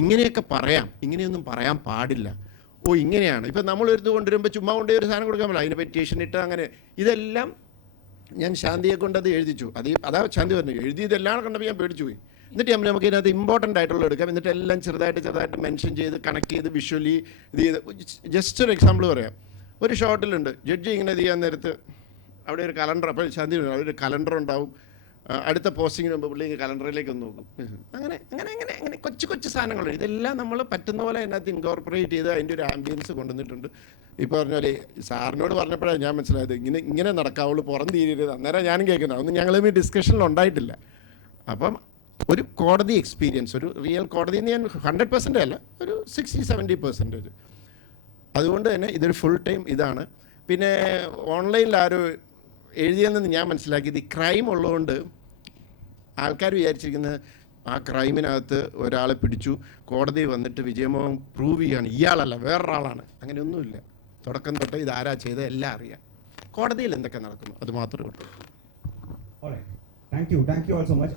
ഇങ്ങനെയൊക്കെ പറയാം, ഇങ്ങനെയൊന്നും പറയാൻ പാടില്ല, ഇങ്ങനെയാണ്. ഇപ്പം നമ്മളൊരു കൊണ്ടുവരുമ്പോൾ ചുമ്മാ കൊണ്ടുപോയി ഒരു സാധനം കൊടുക്കാൻ പറ്റില്ല, അതിന് പെറ്റീഷൻ ഇട്ട് അങ്ങനെ ഇതെല്ലാം ഞാൻ ശാന്തിയെ കൊണ്ട് അത് എഴുതിച്ചു. അതാ ശാന്തി പറഞ്ഞു എഴുതിയതെല്ലാം കണ്ടപ്പോൾ ഞാൻ പേടിച്ചു പോയി. എന്നിട്ട് നമുക്ക് ഇതിനകത്ത് ഇമ്പോർട്ടൻ്റ് ആയിട്ടുള്ള എടുക്കാം, എന്നിട്ട് എല്ലാം ചെറുതായിട്ട് മെൻഷൻ ചെയ്ത് കണക്ട് ചെയ്ത് വിഷ്വലി ഇത് ചെയ്ത്. ജസ്റ്റ് ഒരു എക്സാമ്പിൾ പറയാം. ഒരു ഷോട്ടിലുണ്ട് ജഡ്ജി ഇങ്ങനെ ചെയ്യാൻ നേരത്ത് അവിടെ ഒരു കലണ്ടർ, അപ്പോൾ ശാന്തി അവിടെ ഒരു കലണ്ടർ ഉണ്ടാവും. അടുത്ത പോസ്റ്റിങ്ങിന് മുമ്പ് പുള്ളി കലണ്ടറിലേക്ക് ഒന്ന് നോക്കും. അങ്ങനെ അങ്ങനെ അങ്ങനെ അങ്ങനെ കൊച്ചു സാധനങ്ങളുണ്ട്. ഇതെല്ലാം നമ്മൾ പറ്റുന്ന പോലെ അതിനകത്ത് ഇൻകോർപ്പറേറ്റ് ചെയ്ത് അതിൻ്റെ ഒരു ആംബിയൻസ് കൊണ്ടുവന്നിട്ടുണ്ട്. ഇപ്പോൾ പറഞ്ഞ പോലെ സാറിനോട് പറഞ്ഞപ്പോഴാണ് ഞാൻ മനസ്സിലായത് ഇങ്ങനെ നടക്കാവുള്ളൂ, പുറം തീരരുത്. അന്നേരം ഞാനും കേൾക്കുന്നത് അതൊന്നും ഞങ്ങളും ഈ ഡിസ്കഷനിൽ ഉണ്ടായിട്ടില്ല. അപ്പം ഒരു കോടതി എക്സ്പീരിയൻസ്, ഒരു റിയൽ കോടതി എന്ന് ഞാൻ 100% അല്ല, ഒരു 60-70%. അതുകൊണ്ട് തന്നെ ഇതൊരു ഫുൾ ടൈം ഇതാണ്. പിന്നെ ഓൺലൈനിൽ ആരോ എഴുതിയെന്ന് ഞാൻ മനസ്സിലാക്കിയത് ഈ ക്രൈം ഉള്ളതുകൊണ്ട് ആൾക്കാർ വിചാരിച്ചിരിക്കുന്നത് ആ ക്രൈമിനകത്ത് ഒരാളെ പിടിച്ചു, കോടതി വന്നിട്ട് വിജയമോഹൻ പ്രൂവ് ചെയ്യാണ് ഇയാളല്ല വേറൊരാളാണ്. അങ്ങനെയൊന്നുമില്ല. തുടക്കം തൊട്ട് ഇതാരാ ചെയ്തത് എല്ലാം അറിയാം. കോടതിയിൽ എന്തൊക്കെ നടക്കുന്നു അത് മാത്രമേ ഉള്ളൂ. Thank you all so much.